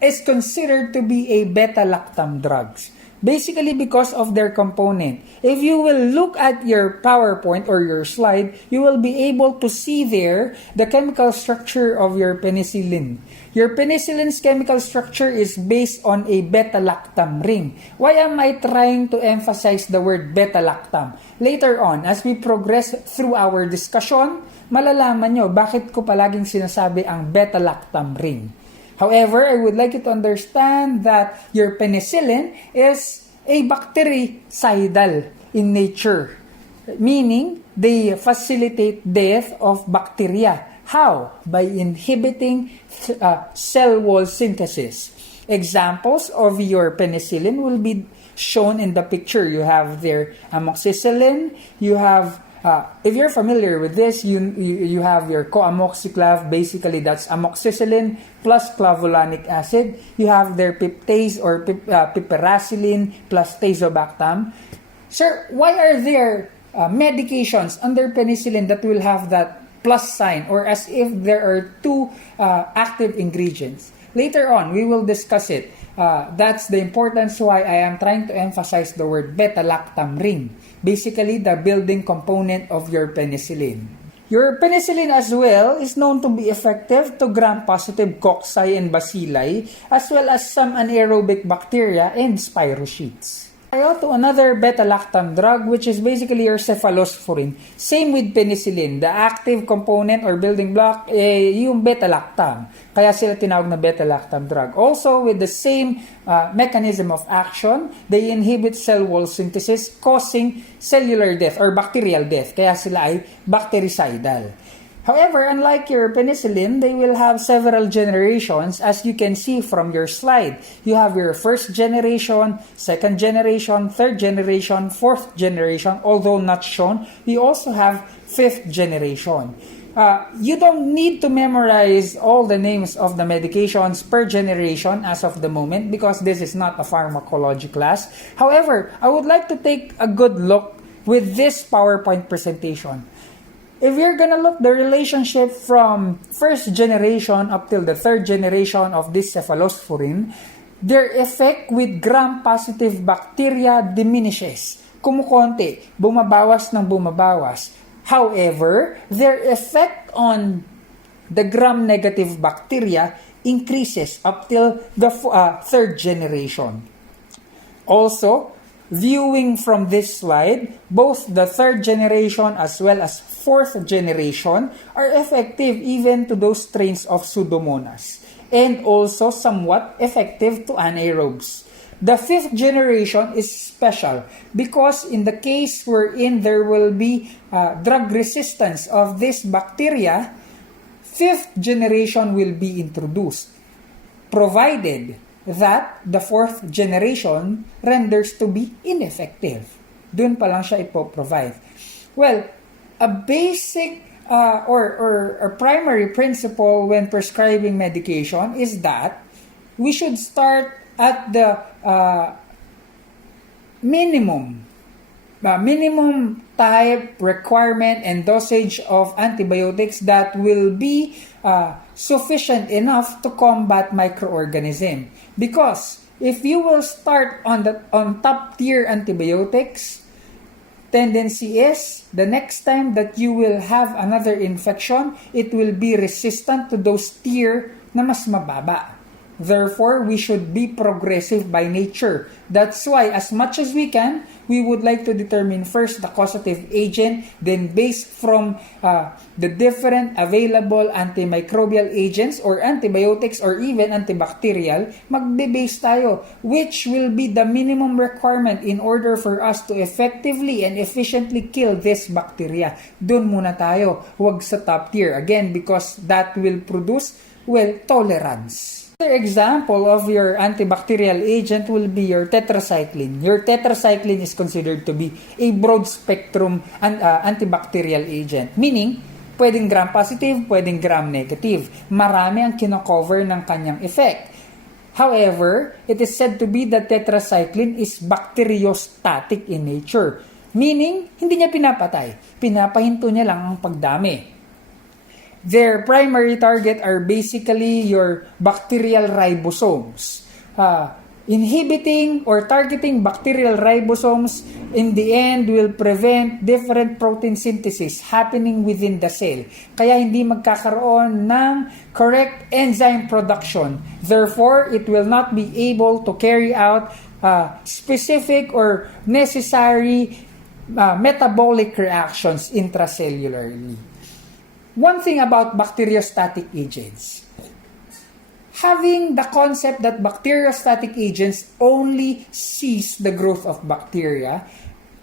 is considered to be a beta-lactam drugs. Basically because of their component. If you will look at your PowerPoint or your slide, you will be able to see there the chemical structure of your penicillin. Your penicillin's chemical structure is based on a beta-lactam ring. Why am I trying to emphasize the word beta-lactam? Later on, as we progress through our discussion, malalaman nyo bakit ko palaging sinasabi ang beta-lactam ring. However, I would like you to understand that your penicillin is a bactericidal in nature, meaning they facilitate death of bacteria. How? By inhibiting cell wall synthesis. Examples of your penicillin will be shown in the picture. You have there amoxicillin, you have if you're familiar with this, you have your coamoxiclav. Basically, that's amoxicillin plus clavulanic acid. You have their piptase or piperacillin plus tazobactam. Sir, why are there medications under penicillin that will have that plus sign or as if there are two active ingredients? Later on, we will discuss it. That's the importance why I am trying to emphasize the word beta-lactam ring. Basically, the building component of your penicillin. Your penicillin as well is known to be effective to gram-positive cocci and bacilli, as well as some anaerobic bacteria and spirochetes. To another beta-lactam drug, which is basically your cephalosporin. Same with penicillin. The active component or building block, yung beta-lactam. Kaya sila tinawag na beta-lactam drug. Also, with the same mechanism of action, they inhibit cell wall synthesis, causing cellular death or bacterial death. Kaya sila ay bactericidal. However, unlike your penicillin, they will have several generations as you can see from your slide. You have your first generation, second generation, third generation, fourth generation, although not shown. We also have fifth generation. You don't need to memorize all the names of the medications per generation as of the moment because this is not a pharmacology class. However, I would like to take a good look with this PowerPoint presentation. If you're gonna look the relationship from first generation up till the third generation of this cephalosporin, their effect with gram-positive bacteria diminishes. Kumukonti, bumabawas ng bumabawas. However, their effect on the gram-negative bacteria increases up till the third generation. Also, viewing from this slide, both the third generation as well as fourth generation are effective even to those strains of Pseudomonas, and also somewhat effective to anaerobes. The fifth generation is special because in the case wherein there will be drug resistance of this bacteria, fifth generation will be introduced, provided that the fourth generation renders to be ineffective. Doon pa lang siya ipoprovide. Well, a basic or a primary principle when prescribing medication is that we should start at the minimum type, requirement, and dosage of antibiotics that will be sufficient enough to combat microorganism. Because if you will start on top tier antibiotics, tendency is the next time that you will have another infection, it will be resistant to those tier na mas mababa. Therefore, we should be progressive by nature. That's why, as much as we can, we would like to determine first the causative agent, then based from the different available antimicrobial agents or antibiotics or even antibacterial, magbe-base tayo, which will be the minimum requirement in order for us to effectively and efficiently kill this bacteria. Doon muna tayo, huwag sa top tier. Again, because that will produce, tolerance. Another example of your antibacterial agent will be your tetracycline. Your tetracycline is considered to be a broad-spectrum antibacterial agent. Meaning, pwedeng gram-positive, pwedeng gram-negative. Marami ang kinocover ng kanyang effect. However, it is said to be that tetracycline is bacteriostatic in nature. Meaning, hindi niya pinapatay. Pinapahinto niya lang ang pagdami. Their primary target are basically your bacterial ribosomes. Inhibiting or targeting bacterial ribosomes in the end will prevent different protein synthesis happening within the cell. Kaya hindi magkakaroon ng correct enzyme production. Therefore, it will not be able to carry out specific or necessary metabolic reactions intracellularly. One thing about bacteriostatic agents. Having the concept that bacteriostatic agents only cease the growth of bacteria,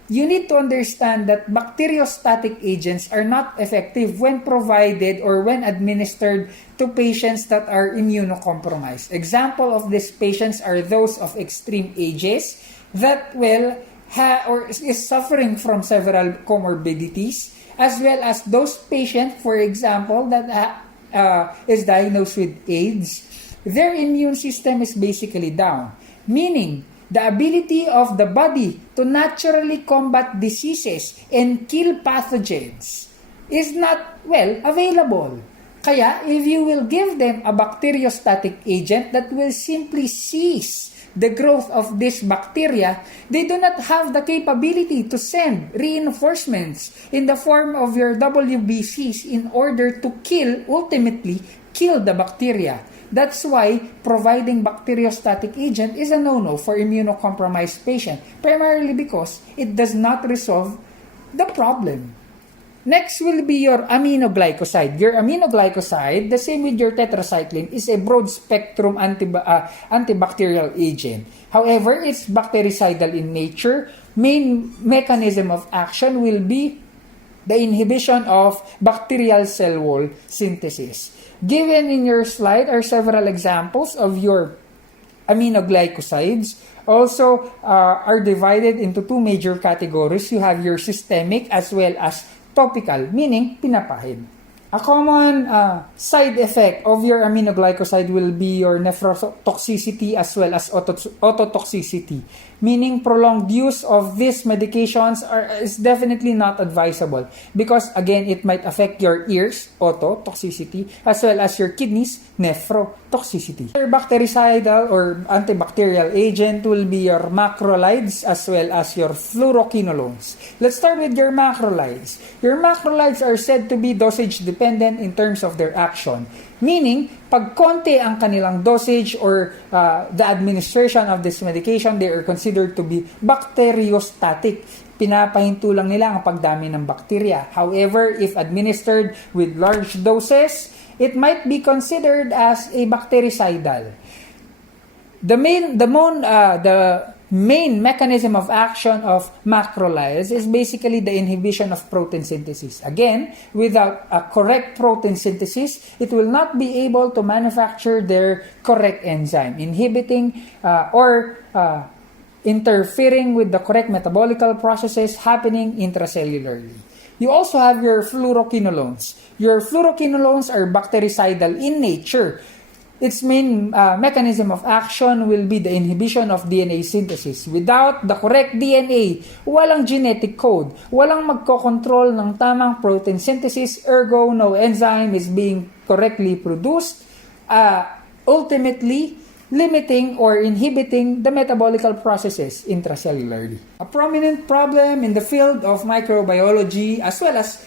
you need to understand that bacteriostatic agents are not effective when provided or when administered to patients that are immunocompromised. Example of these patients are those of extreme ages that is suffering from several comorbidities, as well as those patients, for example, that is diagnosed with AIDS. Their immune system is basically down, meaning the ability of the body to naturally combat diseases and kill pathogens is not, available. Kaya, if you will give them a bacteriostatic agent that will simply cease the growth of this bacteria, they do not have the capability to send reinforcements in the form of your WBCs in order to ultimately kill the bacteria. That's why providing bacteriostatic agent is a no-no for immunocompromised patient, primarily because it does not resolve the problem. Next will be your aminoglycoside. Your aminoglycoside, the same with your tetracycline, is a broad-spectrum antibacterial agent. However, it's bactericidal in nature. Main mechanism of action will be the inhibition of bacterial cell wall synthesis. Given in your slide are several examples of your aminoglycosides. Also, are divided into two major categories. You have your systemic as well as topical, meaning pinapahid. A common side effect of your aminoglycoside will be your nephrotoxicity as well as ototoxicity, meaning prolonged use of these medications is definitely not advisable because, again, it might affect your ears, ototoxicity, as well as your kidneys, nephrotoxicity. Your bactericidal or antibacterial agent will be your macrolides as well as your fluoroquinolones. Let's start with your macrolides. Your macrolides are said to be dosage dependent dose-dependent in terms of their action. Meaning, pag konti ang kanilang dosage or the administration of this medication, they are considered to be bacteriostatic. Pinapahinto lang nila ang pagdami ng bacteria. However, if administered with large doses, it might be considered as a bactericidal. The main mechanism of action of macrolides is basically the inhibition of protein synthesis. Again, without a correct protein synthesis, it will not be able to manufacture their correct enzyme, inhibiting or interfering with the correct metabolical processes happening intracellularly. You also have your fluoroquinolones. Your fluoroquinolones are bactericidal in nature. Its main mechanism of action will be the inhibition of DNA synthesis. Without the correct DNA, walang genetic code, walang magkocontrol ng tamang protein synthesis, ergo no enzyme is being correctly produced, ultimately limiting or inhibiting the metabolical processes intracellularly. A prominent problem in the field of microbiology as well as,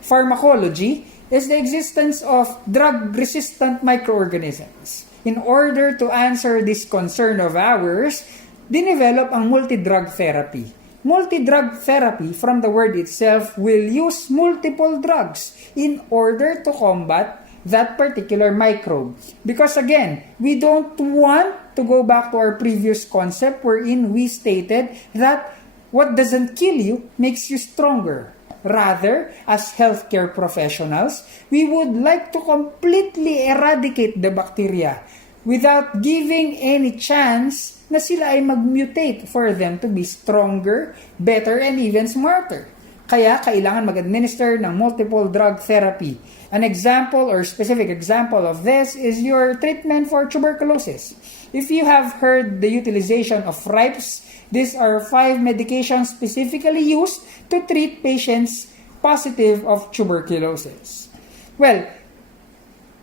pharmacology is the existence of drug-resistant microorganisms. In order to answer this concern of ours, dinevelop ang multi-drug therapy. Multi-drug therapy, from the word itself, will use multiple drugs in order to combat that particular microbe. Because again, we don't want to go back to our previous concept wherein we stated that what doesn't kill you makes you stronger. Rather, as healthcare professionals, we would like to completely eradicate the bacteria without giving any chance na sila ay mag-mutate for them to be stronger, better, and even smarter. Kaya kailangan mag-administer ng multiple drug therapy. An example or specific example of this is your treatment for tuberculosis. If you have heard the utilization of RIPEs, these are 5 medications specifically used to treat patients positive of tuberculosis.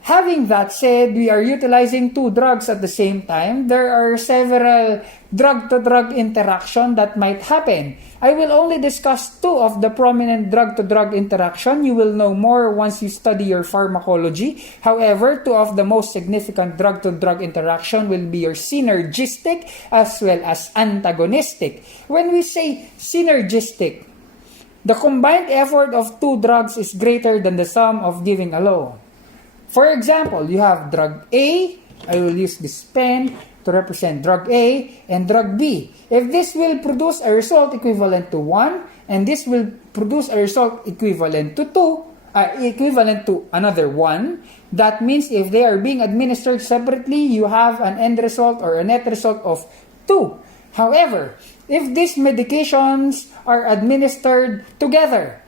Having that said, we are utilizing 2 drugs at the same time. There are several drug-to-drug interaction that might happen. I will only discuss 2 of the prominent drug-to-drug interaction. You will know more once you study your pharmacology. However, 2 of the most significant drug-to-drug interaction will be your synergistic as well as antagonistic. When we say synergistic, the combined effort of 2 drugs is greater than the sum of giving alone. For example, you have drug A. I will use this pen to represent drug A and drug B. If this will produce a result equivalent to 1 and this will produce a result equivalent to 2, equivalent to another 1, that means if they are being administered separately, you have an end result or a net result of 2. However, if these medications are administered together,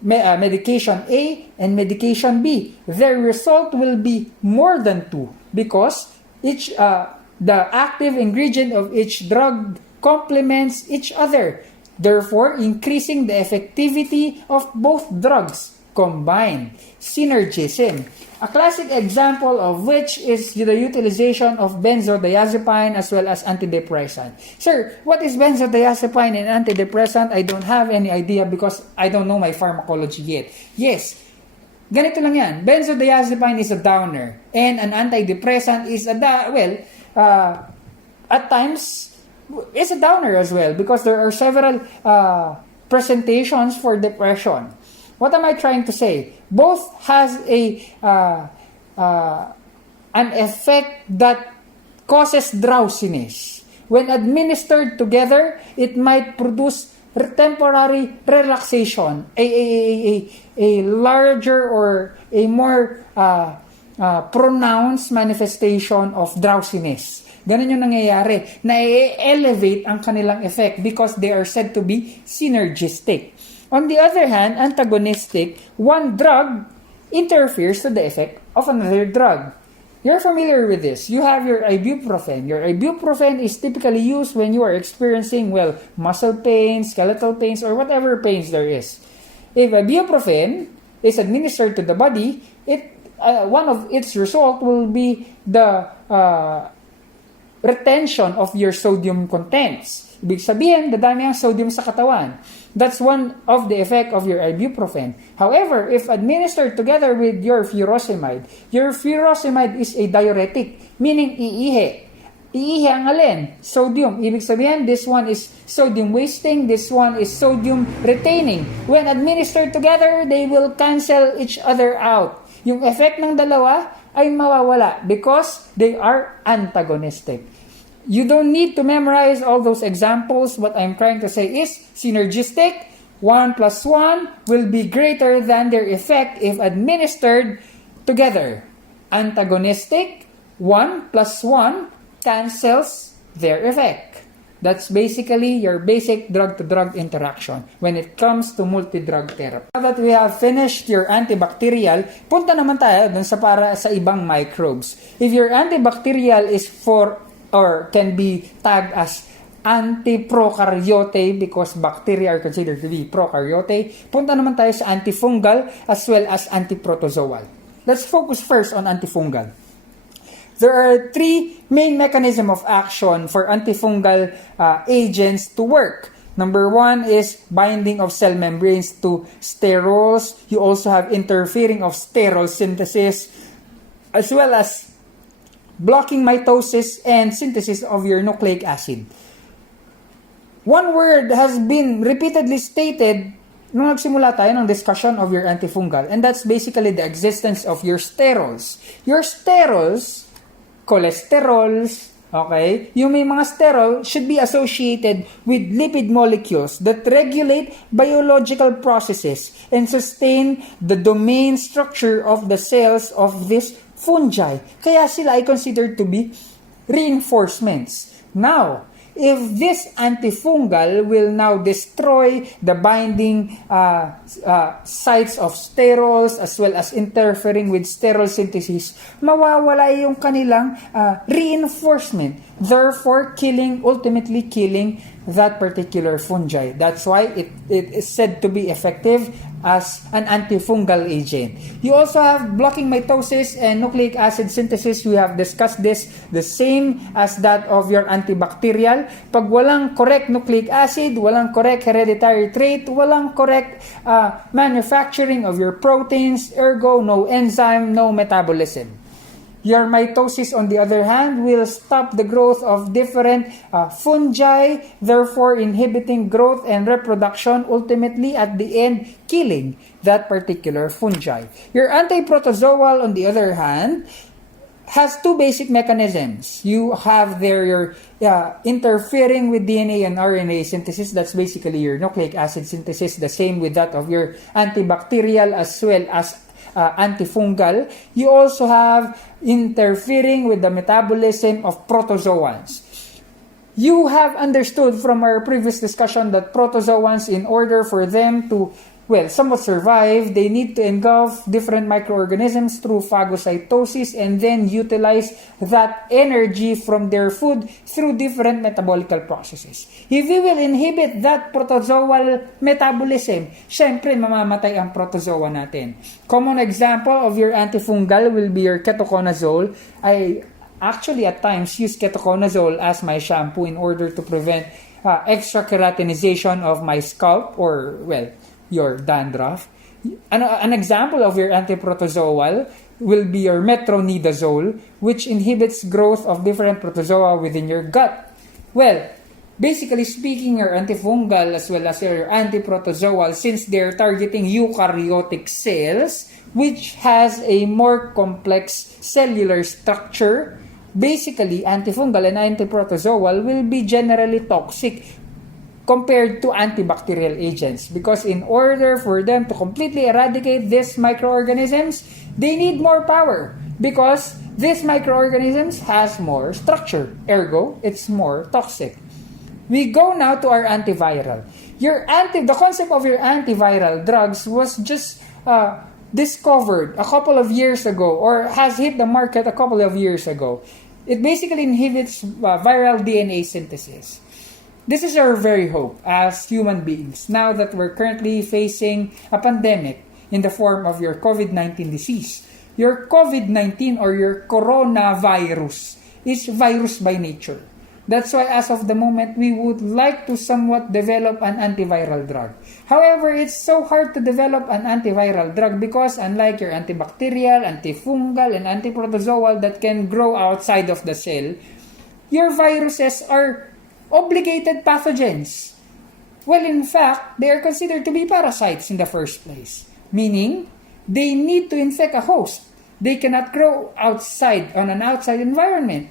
medication A and medication B, their result will be more than 2 because the active ingredient of each drug complements each other, therefore increasing the effectivity of both drugs combined. Synergism. A classic example of which is the utilization of benzodiazepine as well as antidepressant. Sir, what is benzodiazepine and antidepressant? I don't have any idea because I don't know my pharmacology yet. Yes, ganito lang yan. Benzodiazepine is a downer and an antidepressant is at times, it's a downer as well because there are several presentations for depression. What am I trying to say? Both has an effect that causes drowsiness. When administered together, it might produce temporary relaxation, a larger or a more pronounced manifestation of drowsiness. Ganun yung nangyayari. Na-elevate ang kanilang effect because they are said to be synergistic. On the other hand, antagonistic, one drug interferes to the effect of another drug. You're familiar with this. You have your ibuprofen. Your ibuprofen is typically used when you are experiencing, muscle pains, skeletal pains, or whatever pains there is. If ibuprofen is administered to the body, one of its result will be the retention of your sodium contents. Ibig sabihin, dadami ang sodium sa katawan. That's one of the effect of your ibuprofen. However, if administered together with your furosemide is a diuretic, meaning iihi. Iihi ang alin? Sodium. Ibig sabihin, this one is sodium wasting, this one is sodium retaining. When administered together, they will cancel each other out. Yung effect ng dalawa ay mawawala because they are antagonistic. You don't need to memorize all those examples. What I'm trying to say is synergistic. 1 plus 1 will be greater than their effect if administered together. Antagonistic, 1 plus 1 cancels their effect. That's basically your basic drug-to-drug interaction when it comes to multi-drug therapy. Now that we have finished your antibacterial, punta naman tayo dun sa ibang microbes. If your antibacterial is for or can be tagged as antiprokaryote because bacteria are considered to be prokaryote, punta naman tayo sa antifungal as well as antiprotozoal. Let's focus first on antifungal. There are 3 main mechanisms of action for antifungal agents to work. Number 1 is binding of cell membranes to sterols. You also have interfering of sterol synthesis, as well as blocking mitosis and synthesis of your nucleic acid. One word has been repeatedly stated nung nagsimula tayo ng discussion of your antifungal, and that's basically the existence of your sterols. Your sterols, cholesterols, okay, yung may mga sterol should be associated with lipid molecules that regulate biological processes and sustain the domain structure of the cells of this fungi. Kaya sila ay considered to be reinforcements. Now, if this antifungal will now destroy the binding sites of sterols as well as interfering with sterol synthesis, mawawala yung kanilang reinforcement, therefore ultimately killing that particular fungi. That's why it is said to be effective as an antifungal agent. You also have blocking mitosis and nucleic acid synthesis. We have discussed this, the same as that of your antibacterial. Pag walang correct nucleic acid, walang correct hereditary trait, walang correct manufacturing of your proteins, ergo no enzyme, no metabolism. Your mitosis, on the other hand, will stop the growth of different fungi, therefore inhibiting growth and reproduction, ultimately at the end killing that particular fungi. Your antiprotozoal, on the other hand, has 2 basic mechanisms. You have there your interfering with DNA and RNA synthesis. That's basically your nucleic acid synthesis, the same with that of your antibacterial as well as antifungal. You also have interfering with the metabolism of protozoans. You have understood from our previous discussion that protozoans, in order for them to somewhat survive, they need to engulf different microorganisms through phagocytosis and then utilize that energy from their food through different metabolical processes. If we will inhibit that protozoal metabolism, syempre mamamatay ang protozoa natin. Common example of your antifungal will be your ketoconazole. I actually at times use ketoconazole as my shampoo in order to prevent extra keratinization of my scalp or, your dandruff. An example of your antiprotozoal will be your metronidazole, which inhibits growth of different protozoa within your gut. Basically speaking, your antifungal as well as your antiprotozoal, since they're targeting eukaryotic cells, which has a more complex cellular structure, basically antifungal and antiprotozoal will be generally toxic compared to antibacterial agents, because in order for them to completely eradicate these microorganisms, they need more power because these microorganisms has more structure, ergo it's more toxic. We go now to our antiviral. The concept of your antiviral drugs was just discovered a couple of years ago, or has hit the market a couple of years ago. It basically inhibits viral DNA synthesis. This is our very hope as human beings, now that we're currently facing a pandemic in the form of your COVID-19 disease. Your COVID-19 or your coronavirus is virus by nature. That's why as of the moment, we would like to somewhat develop an antiviral drug. However, it's so hard to develop an antiviral drug because unlike your antibacterial, antifungal, and antiprotozoal that can grow outside of the cell, your viruses are obligated pathogens. Well, in fact, they are considered to be parasites in the first place, meaning they need to infect a host. They cannot grow outside on an outside environment.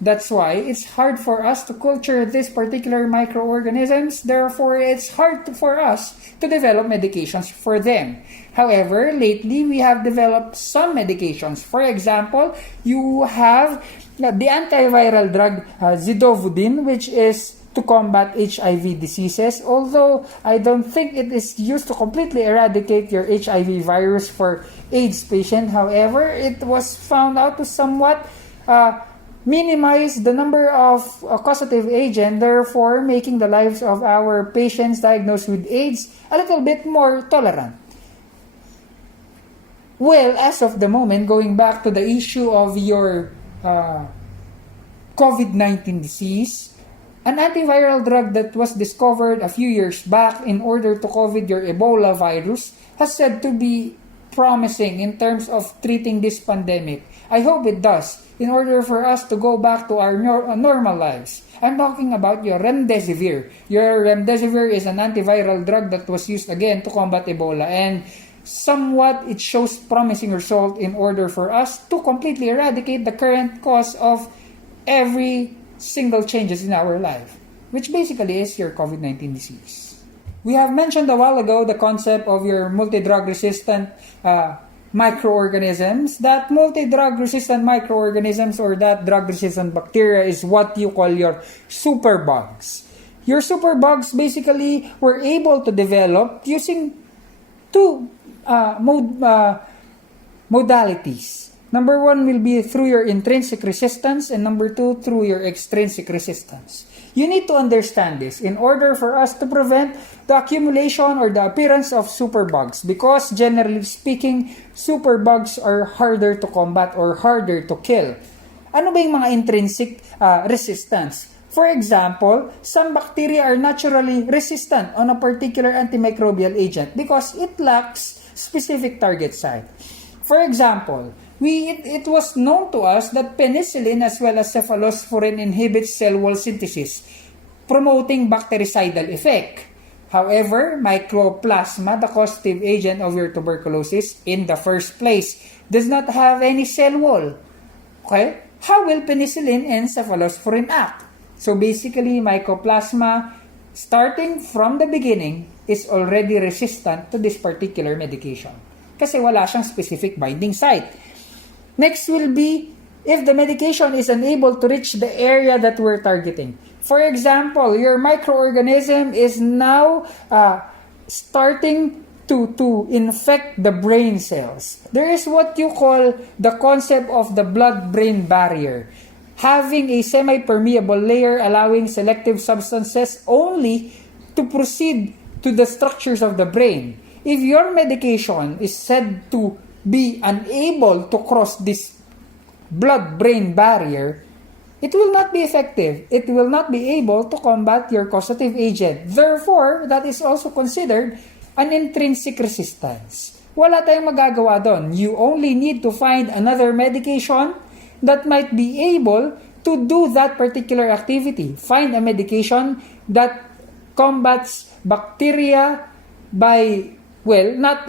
That's why it's hard for us to culture these particular microorganisms. Therefore, it's hard for us to develop medications for them. However, lately we have developed some medications. For example, you have the antiviral drug zidovudin, which is to combat HIV diseases. Although I don't think it is used to completely eradicate your HIV virus for AIDS patient. However, it was found out to somewhat minimize the number of causative agent, therefore making the lives of our patients diagnosed with AIDS a little bit more tolerant. Well, as of the moment, going back to the issue of your COVID-19 disease, an antiviral drug that was discovered a few years back in order to COVID your Ebola virus has said to be promising in terms of treating this pandemic. I hope it does, in order for us to go back to our normal lives. I'm talking about your remdesivir. Your remdesivir is an antiviral drug that was used again to combat Ebola, and somewhat it shows promising result in order for us to completely eradicate the current cause of every single changes in our life, which basically is your COVID-19 disease. We have mentioned a while ago the concept of your multi-drug resistant microorganisms. That multi-drug resistant microorganisms or that drug-resistant bacteria is what you call your superbugs. Your superbugs basically were able to develop using two modalities. Number one will be through your intrinsic resistance, and number two, through your extrinsic resistance. You need to understand this in order for us to prevent the accumulation or the appearance of superbugs, because generally speaking, superbugs are harder to combat or harder to kill. Ano ba yung mga intrinsic resistance? For example, some bacteria are naturally resistant on a particular antimicrobial agent because it lacks specific target site. For example, it was known to us that penicillin as well as cephalosporin inhibits cell wall synthesis, promoting bactericidal effect. However, Mycoplasma, the causative agent of your tuberculosis in the first place, does not have any cell wall. Okay? How will penicillin and cephalosporin act? So basically, Mycoplasma, starting from the beginning, is already resistant to this particular medication kasi wala siyang specific binding site. Next will be if the medication is unable to reach the area that we're targeting. For example, your microorganism is now starting to infect the brain cells. There is what you call the concept of the blood-brain barrier, having a semi-permeable layer allowing selective substances only to proceed to the structures of the brain. If your medication is said to be unable to cross this blood-brain barrier, it will not be effective. It will not be able to combat your causative agent. Therefore, that is also considered an intrinsic resistance. Wala tayong magagawa doon. You only need to find another medication that might be able to do that particular activity. Find a medication that combats bacteria by, well, not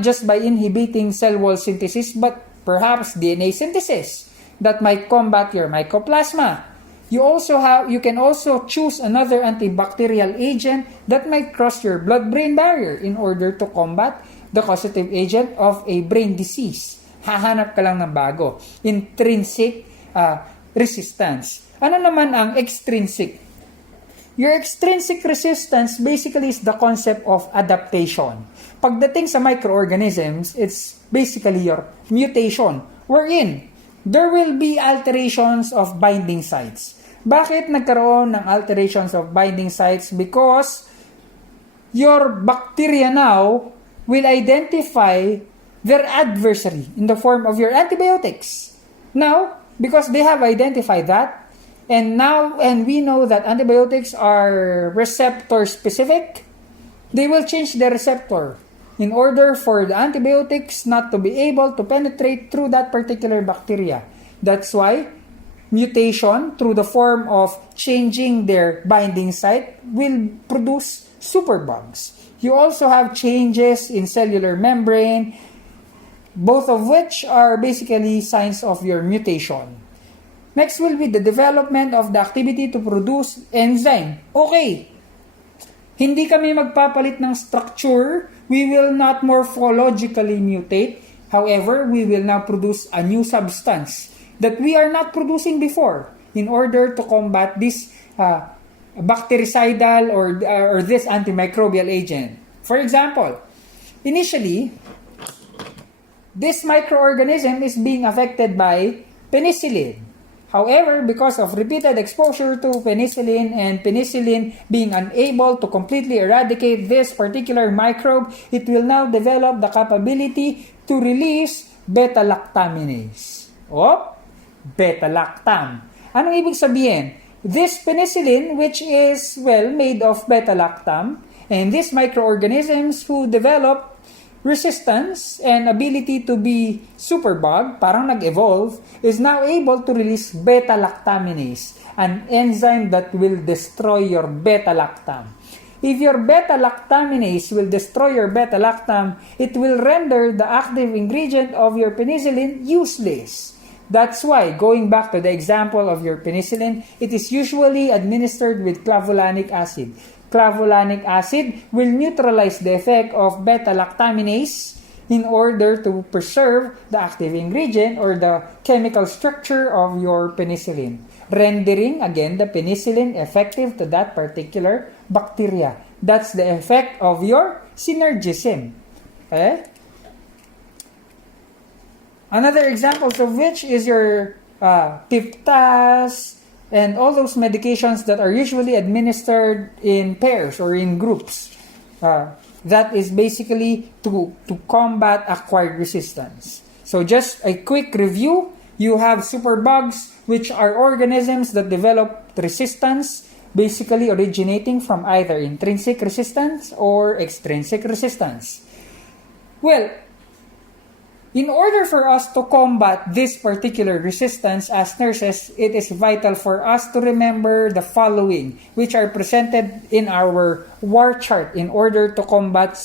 just by inhibiting cell wall synthesis, but perhaps DNA synthesis that might combat your mycoplasma. You can also choose another antibacterial agent that might cross your blood-brain barrier in order to combat the causative agent of a brain disease. Hahanap ka lang ng bago. Intrinsic resistance. Ano naman ang extrinsic? Your extrinsic resistance basically is the concept of adaptation. Pagdating sa microorganisms, it's basically your mutation, wherein there will be alterations of binding sites. Bakit nagkaroon ng alterations of binding sites? Because your bacteria now will identify their adversary in the form of your antibiotics. Now, because they have identified that, and we know that antibiotics are receptor specific, they will change the receptor in order for the antibiotics not to be able to penetrate through that particular bacteria. That's why mutation through the form of changing their binding site will produce superbugs. You also have changes in cellular membrane, both of which are basically signs of your mutation. Next will be the development of the activity to produce enzyme. Okay, hindi kami magpapalit ng structure. We will not morphologically mutate. However, we will now produce a new substance that we are not producing before in order to combat this bactericidal or this antimicrobial agent. For example, initially, this microorganism is being affected by penicillin. However, because of repeated exposure to penicillin and penicillin being unable to completely eradicate this particular microbe, it will now develop the capability to release beta-lactaminase. Beta-lactam. Anong ibig sabihin? This penicillin, which is, made of beta-lactam, and these microorganisms who develop resistance and ability to be superbug, parang nag-evolve, is now able to release beta-lactaminase, an enzyme that will destroy your beta-lactam. If your beta-lactaminase will destroy your beta-lactam, it will render the active ingredient of your penicillin useless. That's why, going back to the example of your penicillin, it is usually administered with clavulanic acid. Clavulanic acid will neutralize the effect of beta-lactaminase in order to preserve the active ingredient or the chemical structure of your penicillin, rendering, again, the penicillin effective to that particular bacteria. That's the effect of your synergism. Okay? Another example of which is your piptas, and all those medications that are usually administered in pairs or in groups. That is basically to combat acquired resistance. So just a quick review, you have superbugs, which are organisms that develop resistance, basically originating from either intrinsic resistance or extrinsic resistance. Well, in order for us to combat this particular resistance as nurses, it is vital for us to remember the following, which are presented in our war chart in order to combat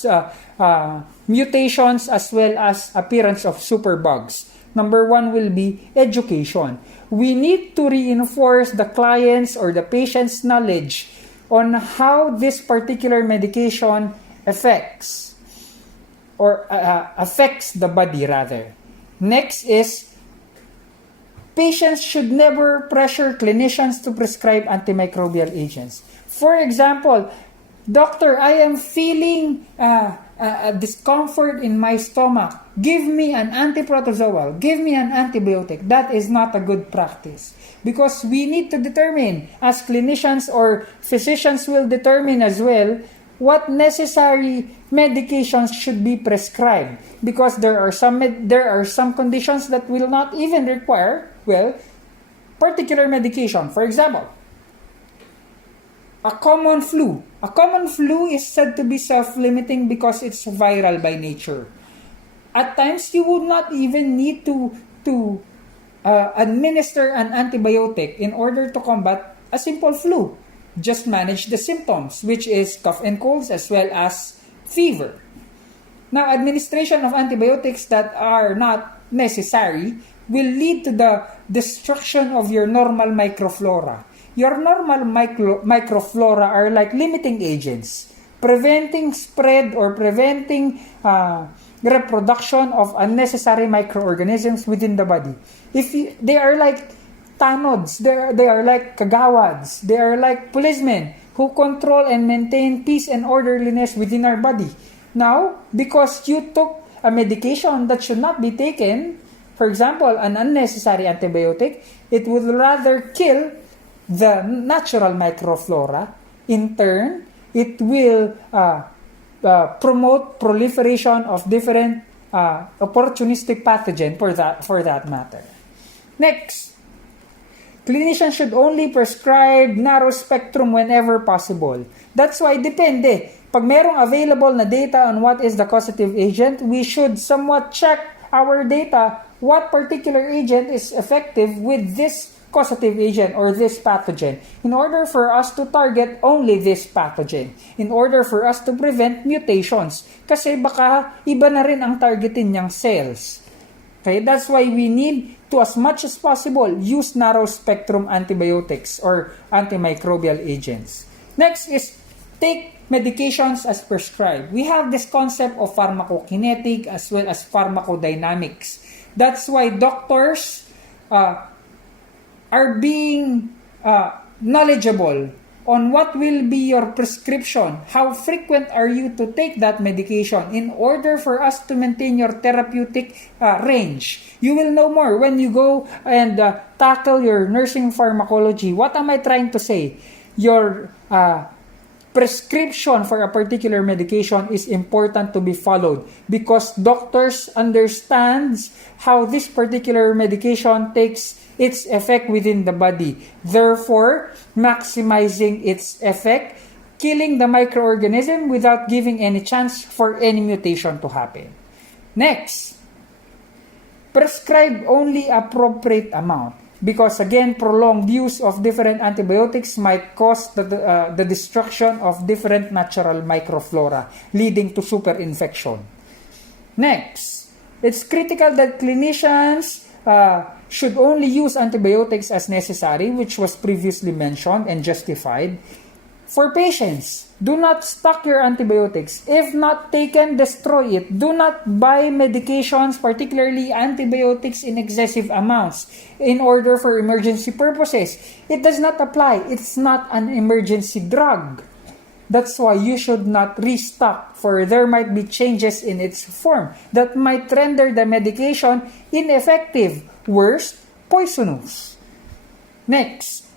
mutations as well as appearance of superbugs. Number one will be education. We need to reinforce the client's or the patient's knowledge on how this particular medication affects the body rather. Next is, patients should never pressure clinicians to prescribe antimicrobial agents. For example, doctor, I am feeling a discomfort in my stomach. Give me an antiprotozoal. Give me an antibiotic. That is not a good practice. Because we need to determine, as clinicians or physicians will determine as well, what necessary medications should be prescribed, because there are some conditions that will not even require particular medication. For example, a common flu. A common flu is said to be self-limiting because it's viral by nature. At times, you would not even need to administer an antibiotic in order to combat a simple flu. Just manage the symptoms, which is cough and colds as well as fever. Now, administration of antibiotics that are not necessary will lead to the destruction of your normal microflora. Your normal microflora are like limiting agents, preventing spread or preventing reproduction of unnecessary microorganisms within the body. They are like tanods, they are like kagawads, they are like policemen who control and maintain peace and orderliness within our body. Now, because you took a medication that should not be taken, for example, an unnecessary antibiotic, it would rather kill the natural microflora. In turn, it will promote proliferation of different opportunistic pathogen for that matter. Next, Clinicians should only prescribe narrow spectrum whenever possible. That's why depende. Pag merong available na data on what is the causative agent, we should somewhat check our data what particular agent is effective with this causative agent or this pathogen in order for us to target only this pathogen, in order for us to prevent mutations. Kasi baka iba na rin ang targetin niyang cells. Okay, that's why we need to, as much as possible, use narrow-spectrum antibiotics or antimicrobial agents. Next is take medications as prescribed. We have this concept of pharmacokinetic as well as pharmacodynamics. That's why doctors are being knowledgeable on what will be your prescription, how frequent are you to take that medication in order for us to maintain your therapeutic range. You will know more when you go and tackle your nursing pharmacology. What am I trying to say? Your prescription for a particular medication is important to be followed because doctors understands how this particular medication takes its effect within the body, therefore maximizing its effect, killing the microorganism without giving any chance for any mutation to happen. Next, prescribe only appropriate amount because again, prolonged use of different antibiotics might cause the destruction of different natural microflora, leading to superinfection. Next, it's critical that clinicians should only use antibiotics as necessary, which was previously mentioned and justified. For patients, do not stock your antibiotics. If not taken, destroy it. Do not buy medications, particularly antibiotics, in excessive amounts in order for emergency purposes. It does not apply. It's not an emergency drug. That's why you should not restock, for there might be changes in its form that might render the medication ineffective, worse, poisonous. Next,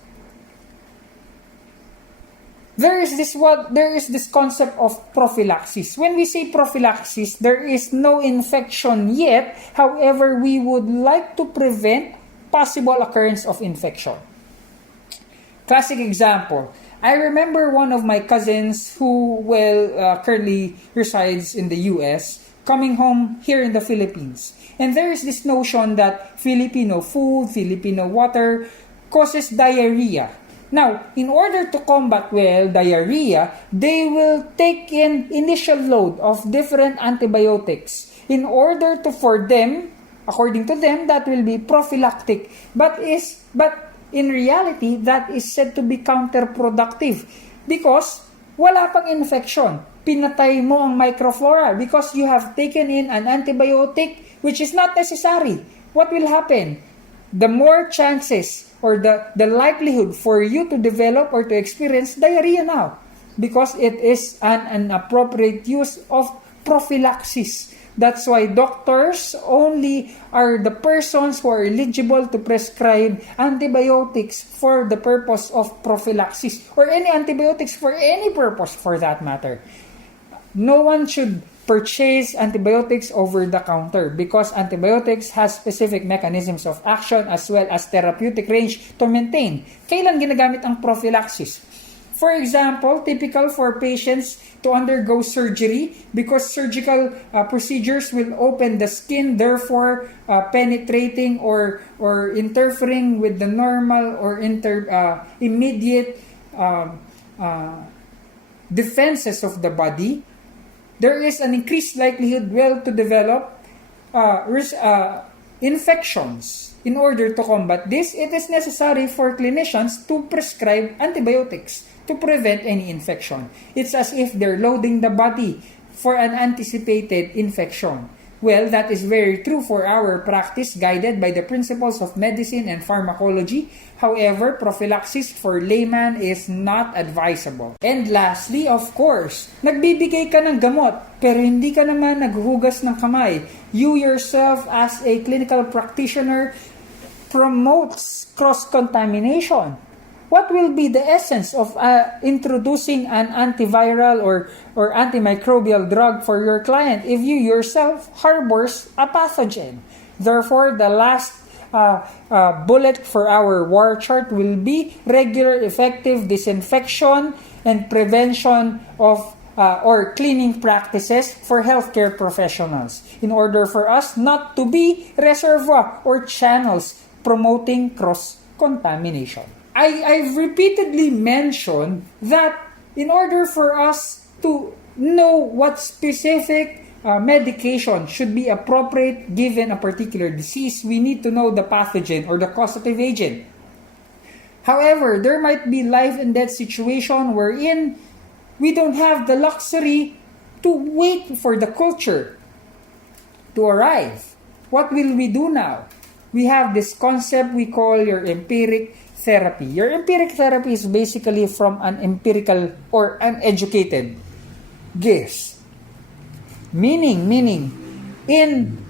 there is this concept of prophylaxis. When we say prophylaxis, there is no infection yet. However, we would like to prevent possible occurrence of infection. Classic example. I remember one of my cousins who currently resides in the US coming home here in the Philippines. And there is this notion that Filipino food, Filipino water causes diarrhea. Now, in order to combat diarrhea, they will take in initial load of different antibiotics in order for them, according to them, that will be prophylactic. But in reality, that is said to be counterproductive because wala pang infection. Pinatay mo ang microflora because you have taken in an antibiotic which is not necessary. What will happen? The more chances or the likelihood for you to develop or to experience diarrhea now because it is an appropriate use of prophylaxis. That's why doctors only are the persons who are eligible to prescribe antibiotics for the purpose of prophylaxis or any antibiotics for any purpose for that matter. No one should purchase antibiotics over the counter because antibiotics has specific mechanisms of action as well as therapeutic range to maintain. Kailan ginagamit ang prophylaxis? For example, typical for patients to undergo surgery because surgical procedures will open the skin, therefore penetrating or interfering with the normal or immediate defenses of the body. There is an increased likelihood to develop infections. In order to combat this, it is necessary for clinicians to prescribe antibiotics to prevent any infection. It's as if they're loading the body for an anticipated infection. Well, that is very true for our practice guided by the principles of medicine and pharmacology. However, prophylaxis for layman is not advisable. And lastly, of course, nagbibigay ka ng gamot pero hindi ka naman naghuhugas ng kamay. You yourself as a clinical practitioner promotes cross-contamination. What will be the essence of introducing an antiviral or antimicrobial drug for your client if you yourself harbors a pathogen? Therefore, the last bullet for our war chart will be regular effective disinfection and prevention of or cleaning practices for healthcare professionals in order for us not to be reservoir or channels promoting cross-contamination. I've repeatedly mentioned that in order for us to know what specific medication should be appropriate given a particular disease, we need to know the pathogen or the causative agent. However, there might be life and death situation wherein we don't have the luxury to wait for the culture to arrive. What will we do now? We have this concept we call your empiric therapy. Your empiric therapy is basically from an empirical or uneducated guess. Meaning, in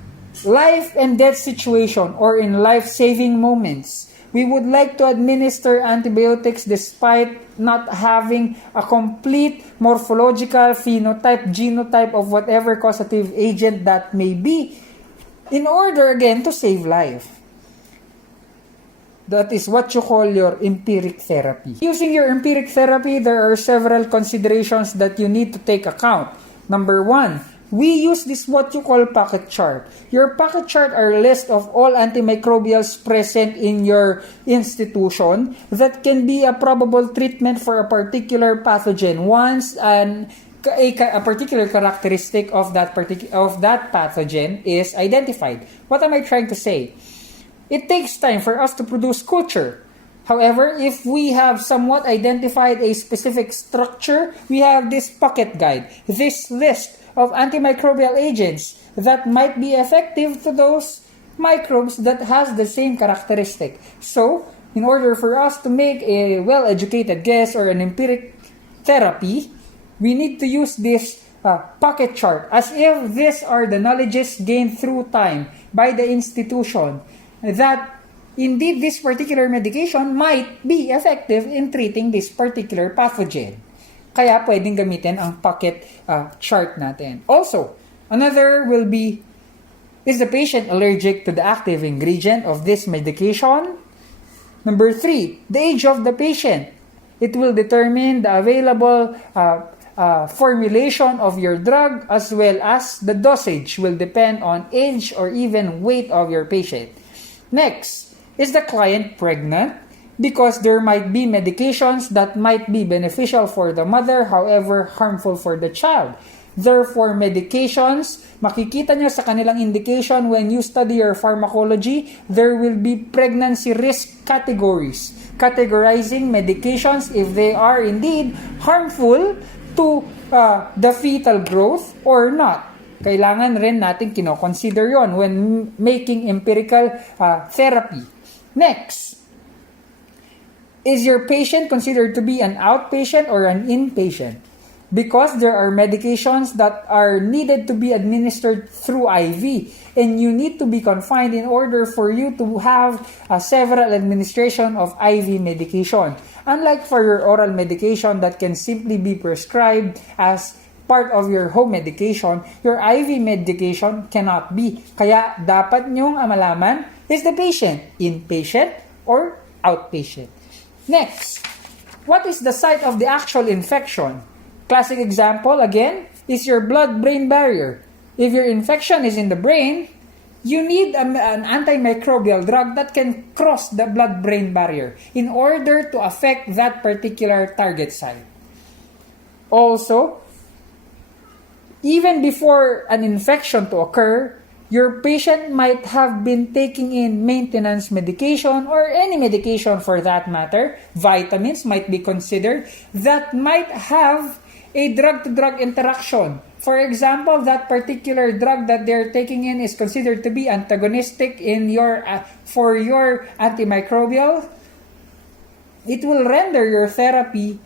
life and death situation or in life-saving moments, we would like to administer antibiotics despite not having a complete morphological phenotype, genotype of whatever causative agent that may be, in order again to save life. That is what you call your empiric therapy. Using your empiric therapy, there are several considerations that you need to take account. Number one, we use this what you call packet chart. Your packet chart are a list of all antimicrobials present in your institution that can be a probable treatment for a particular pathogen once a particular characteristic of that pathogen is identified. What am I trying to say? It takes time for us to produce culture. However, if we have somewhat identified a specific structure, we have this pocket guide, this list of antimicrobial agents that might be effective to those microbes that has the same characteristic. So, in order for us to make a well-educated guess or an empiric therapy, we need to use this pocket chart as if these are the knowledges gained through time by the institution that indeed this particular medication might be effective in treating this particular pathogen. Kaya pwedeng gamitin ang pocket chart natin. Also, another will be, is the patient allergic to the active ingredient of this medication? Number 3, the age of the patient. It will determine the available formulation of your drug as well as the dosage will depend on age or even weight of your patient. Next, is the client pregnant? Because there might be medications that might be beneficial for the mother, however harmful for the child. Therefore, medications, makikita nyo sa kanilang indication when you study your pharmacology, there will be pregnancy risk categories, categorizing medications if they are indeed harmful to the fetal growth or not. Kailangan rin natin kinoconsider yon when making empirical therapy. Next, is your patient considered to be an outpatient or an inpatient? Because there are medications that are needed to be administered through IV, and you need to be confined in order for you to have several administration of IV medication. Unlike for your oral medication that can simply be prescribed as part of your home medication, your IV medication cannot be. Kaya dapat nyong malaman, is the patient inpatient or outpatient? Next, what is the site of the actual infection? Classic example, again, is your blood-brain barrier. If your infection is in the brain, you need an antimicrobial drug that can cross the blood-brain barrier in order to affect that particular target site. Also, even before an infection to occur, your patient might have been taking in maintenance medication or any medication for that matter. Vitamins might be considered that might have a drug-to-drug interaction. For example, that particular drug that they're taking in is considered to be antagonistic in for your antimicrobial. It will render your therapy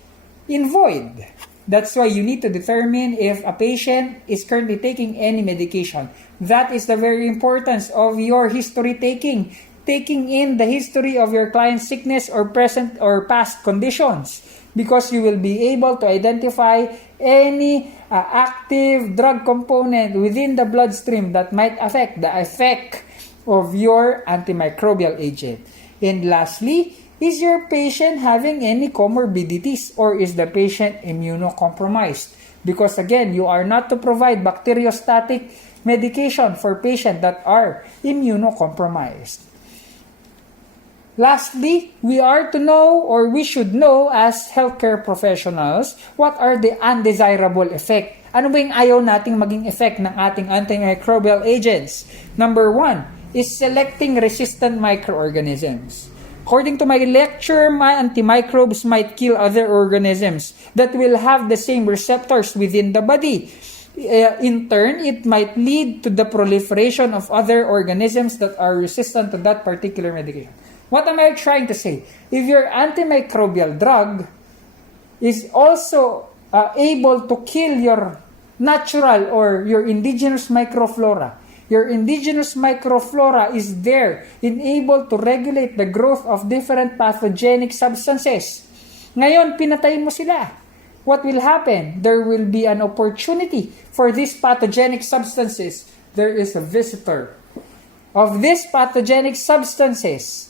in void. That's why you need to determine if a patient is currently taking any medication. That is the very importance of your history taking in the history of your client's sickness or present or past conditions, because you will be able to identify any active drug component within the bloodstream that might affect the effect of your antimicrobial agent. And lastly, is your patient having any comorbidities or is the patient immunocompromised? Because again, you are not to provide bacteriostatic medication for patients that are immunocompromised. Lastly, we are to know, or we should know as healthcare professionals, what are the undesirable effect. Ano ba yung ayaw nating maging effect ng ating antimicrobial agents? Number 1 is selecting resistant microorganisms. According to my lecture, my antimicrobes might kill other organisms that will have the same receptors within the body. In turn, it might lead to the proliferation of other organisms that are resistant to that particular medication. What am I trying to say? If your antimicrobial drug is also able to kill your natural or your indigenous microflora, your indigenous microflora is there and able to regulate the growth of different pathogenic substances. Ngayon, pinatay mo sila. What will happen? There will be an opportunity for these pathogenic substances. There is a visitor of these pathogenic substances.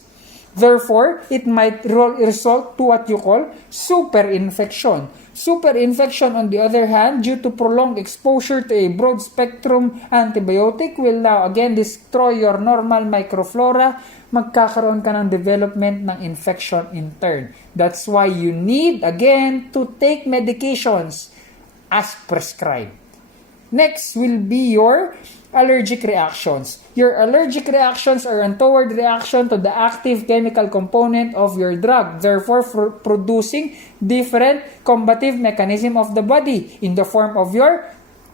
Therefore, it might result to what you call superinfection. Superinfection, on the other hand, due to prolonged exposure to a broad-spectrum antibiotic will now again destroy your normal microflora. Magkakaroon ka ng development ng infection in turn. That's why you need, again, to take medications as prescribed. Next will be your allergic reactions. Your allergic reactions are untoward reaction to the active chemical component of your drug, therefore producing different combative mechanism of the body in the form of your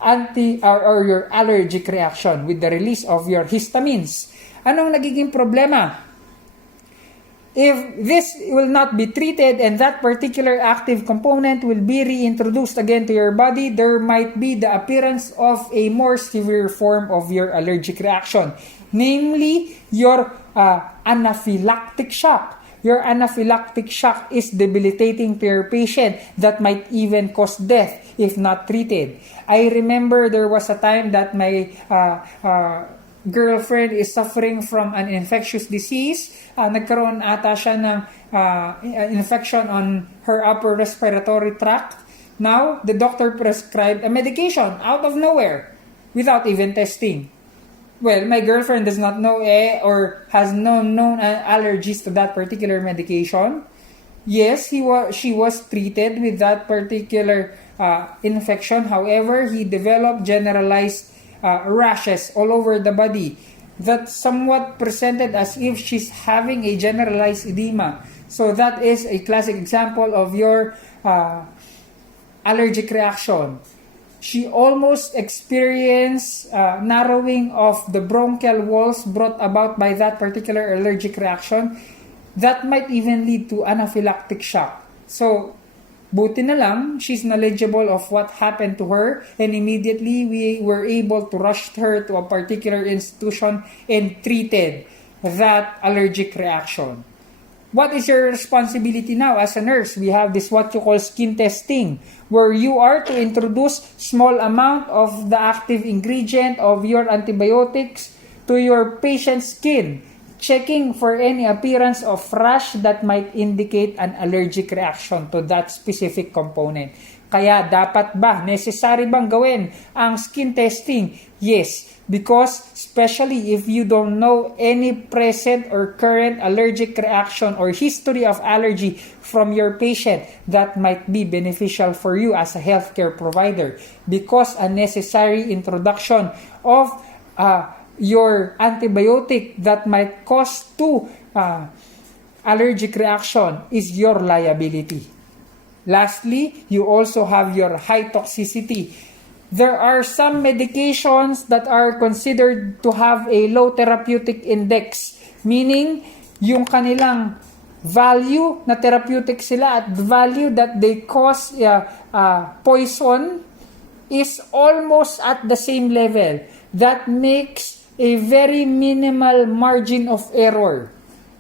your allergic reaction with the release of your histamines. Anong nagiging problema? If this will not be treated and that particular active component will be reintroduced again to your body, there might be the appearance of a more severe form of your allergic reaction, namely your anaphylactic shock. Your anaphylactic shock is debilitating to your patient that might even cause death if not treated. I remember there was a time that my girlfriend is suffering from an infectious disease. Nagkaroon ata siya ng infection on her upper respiratory tract. Now, the doctor prescribed a medication out of nowhere without even testing. Well, my girlfriend does not know or has no known allergies to that particular medication. Yes, she was treated with that particular infection. However, he developed generalized rashes all over the body that somewhat presented as if she's having a generalized edema. So that is a classic example of your allergic reaction. She almost experienced narrowing of the bronchial walls brought about by that particular allergic reaction. That might even lead to anaphylactic shock. So, buti na lang, she's knowledgeable of what happened to her and immediately we were able to rush her to a particular institution and treated that allergic reaction. What is your responsibility now as a nurse? We have this what you call skin testing, where you are to introduce small amount of the active ingredient of your antibiotics to your patient's skin, checking for any appearance of rash that might indicate an allergic reaction to that specific component. Kaya dapat ba, necessary bang gawin ang skin testing? Yes, because especially if you don't know any present or current allergic reaction or history of allergy from your patient, that might be beneficial for you as a healthcare provider because a necessary introduction of your antibiotic that might cause to allergic reaction is your liability. Lastly, you also have your high toxicity. There are some medications that are considered to have a low therapeutic index, meaning yung kanilang value na therapeutic sila at value that they cause poison is almost at the same level. That makes a very minimal margin of error.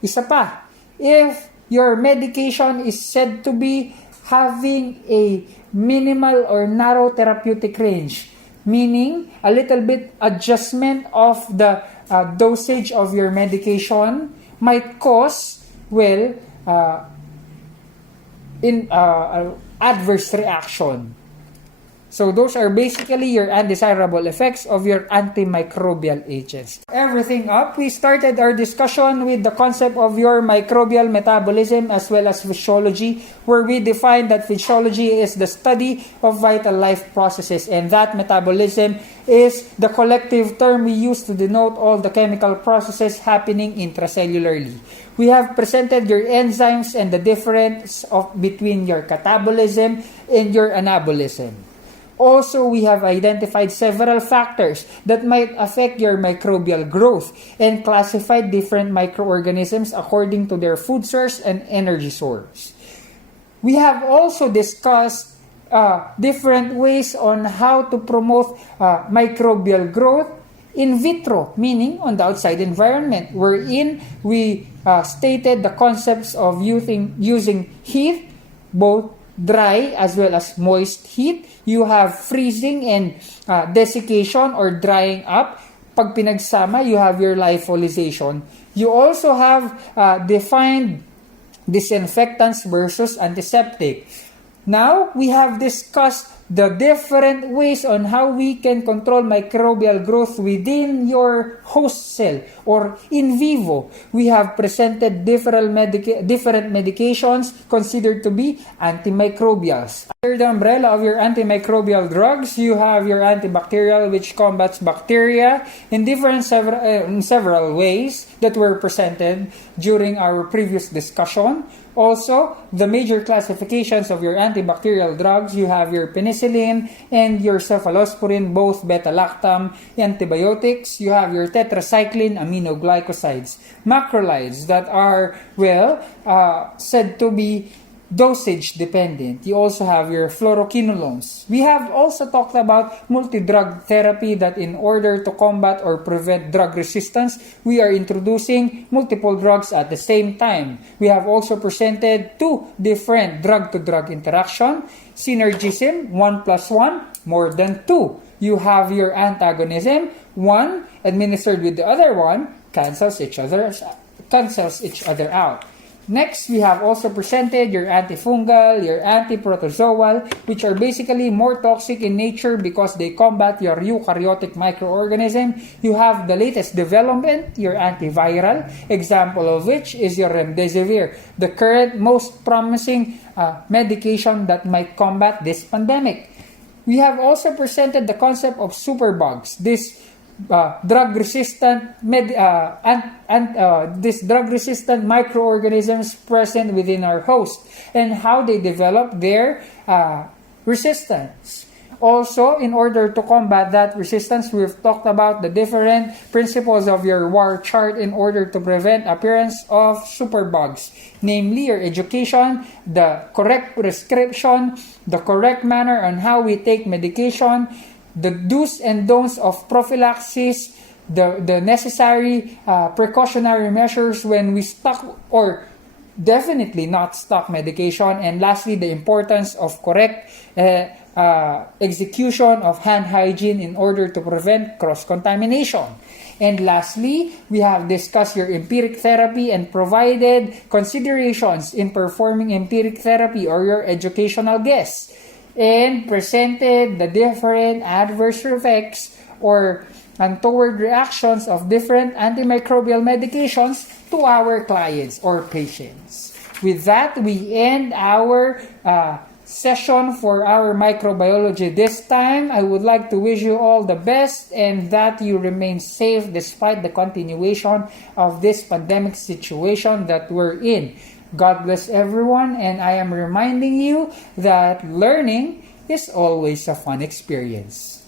Isa pa, if your medication is said to be having a minimal or narrow therapeutic range, meaning a little bit adjustment of the dosage of your medication might cause, adverse reaction. So those are basically your undesirable effects of your antimicrobial agents. Everything up, we started our discussion with the concept of your microbial metabolism as well as physiology, where we defined that physiology is the study of vital life processes, and that metabolism is the collective term we use to denote all the chemical processes happening intracellularly. We have presented your enzymes and the difference between your catabolism and your anabolism. Also, we have identified several factors that might affect your microbial growth and classified different microorganisms according to their food source and energy source. We have also discussed different ways on how to promote microbial growth in vitro, meaning on the outside environment, wherein we stated the concepts of using heat, both dry as well as moist heat. You have freezing and desiccation or drying up. Pag pinagsama, you have your lyophilization. You also have defined disinfectants versus antiseptic. Now, we have discussed the different ways on how we can control microbial growth within your host cell or in vivo. We have presented different medications considered to be antimicrobials. Under the umbrella of your antimicrobial drugs, you have your antibacterial, which combats bacteria in several ways that were presented during our previous discussion. Also, the major classifications of your antibacterial drugs, you have your penicillin and your cephalosporin, both beta-lactam antibiotics. You have your tetracycline aminoglycosides, macrolides that are, said to be dosage dependent. You also have your fluoroquinolones. We have also talked about multi-drug therapy, that in order to combat or prevent drug resistance, we are introducing multiple drugs at the same time. We have also presented two different drug-to-drug interaction, synergism, 1 + 1, more than 2. You have your antagonism, one administered with the other one cancels each other out. Next, we have also presented your antifungal, your antiprotozoal, which are basically more toxic in nature because they combat your eukaryotic microorganism. You have the latest development, your antiviral, example of which is your remdesivir, the current most promising medication that might combat this pandemic. We have also presented the concept of superbugs, drug-resistant microorganisms present within our host and how they develop their resistance. Also, in order to combat that resistance, we've talked about the different principles of your war chart in order to prevent appearance of superbugs, namely your education, the correct prescription, the correct manner on how we take medication, the do's and don'ts of prophylaxis, the necessary precautionary measures when we stock or definitely not stock medication, and lastly, the importance of correct execution of hand hygiene in order to prevent cross-contamination. And lastly, we have discussed your empiric therapy and provided considerations in performing empiric therapy or your educational guests, and presented the different adverse effects or untoward reactions of different antimicrobial medications to our clients or patients. With that, we end our session for our microbiology this time. I would like to wish you all the best and that you remain safe despite the continuation of this pandemic situation that we're in. God bless everyone, and I am reminding you that learning is always a fun experience.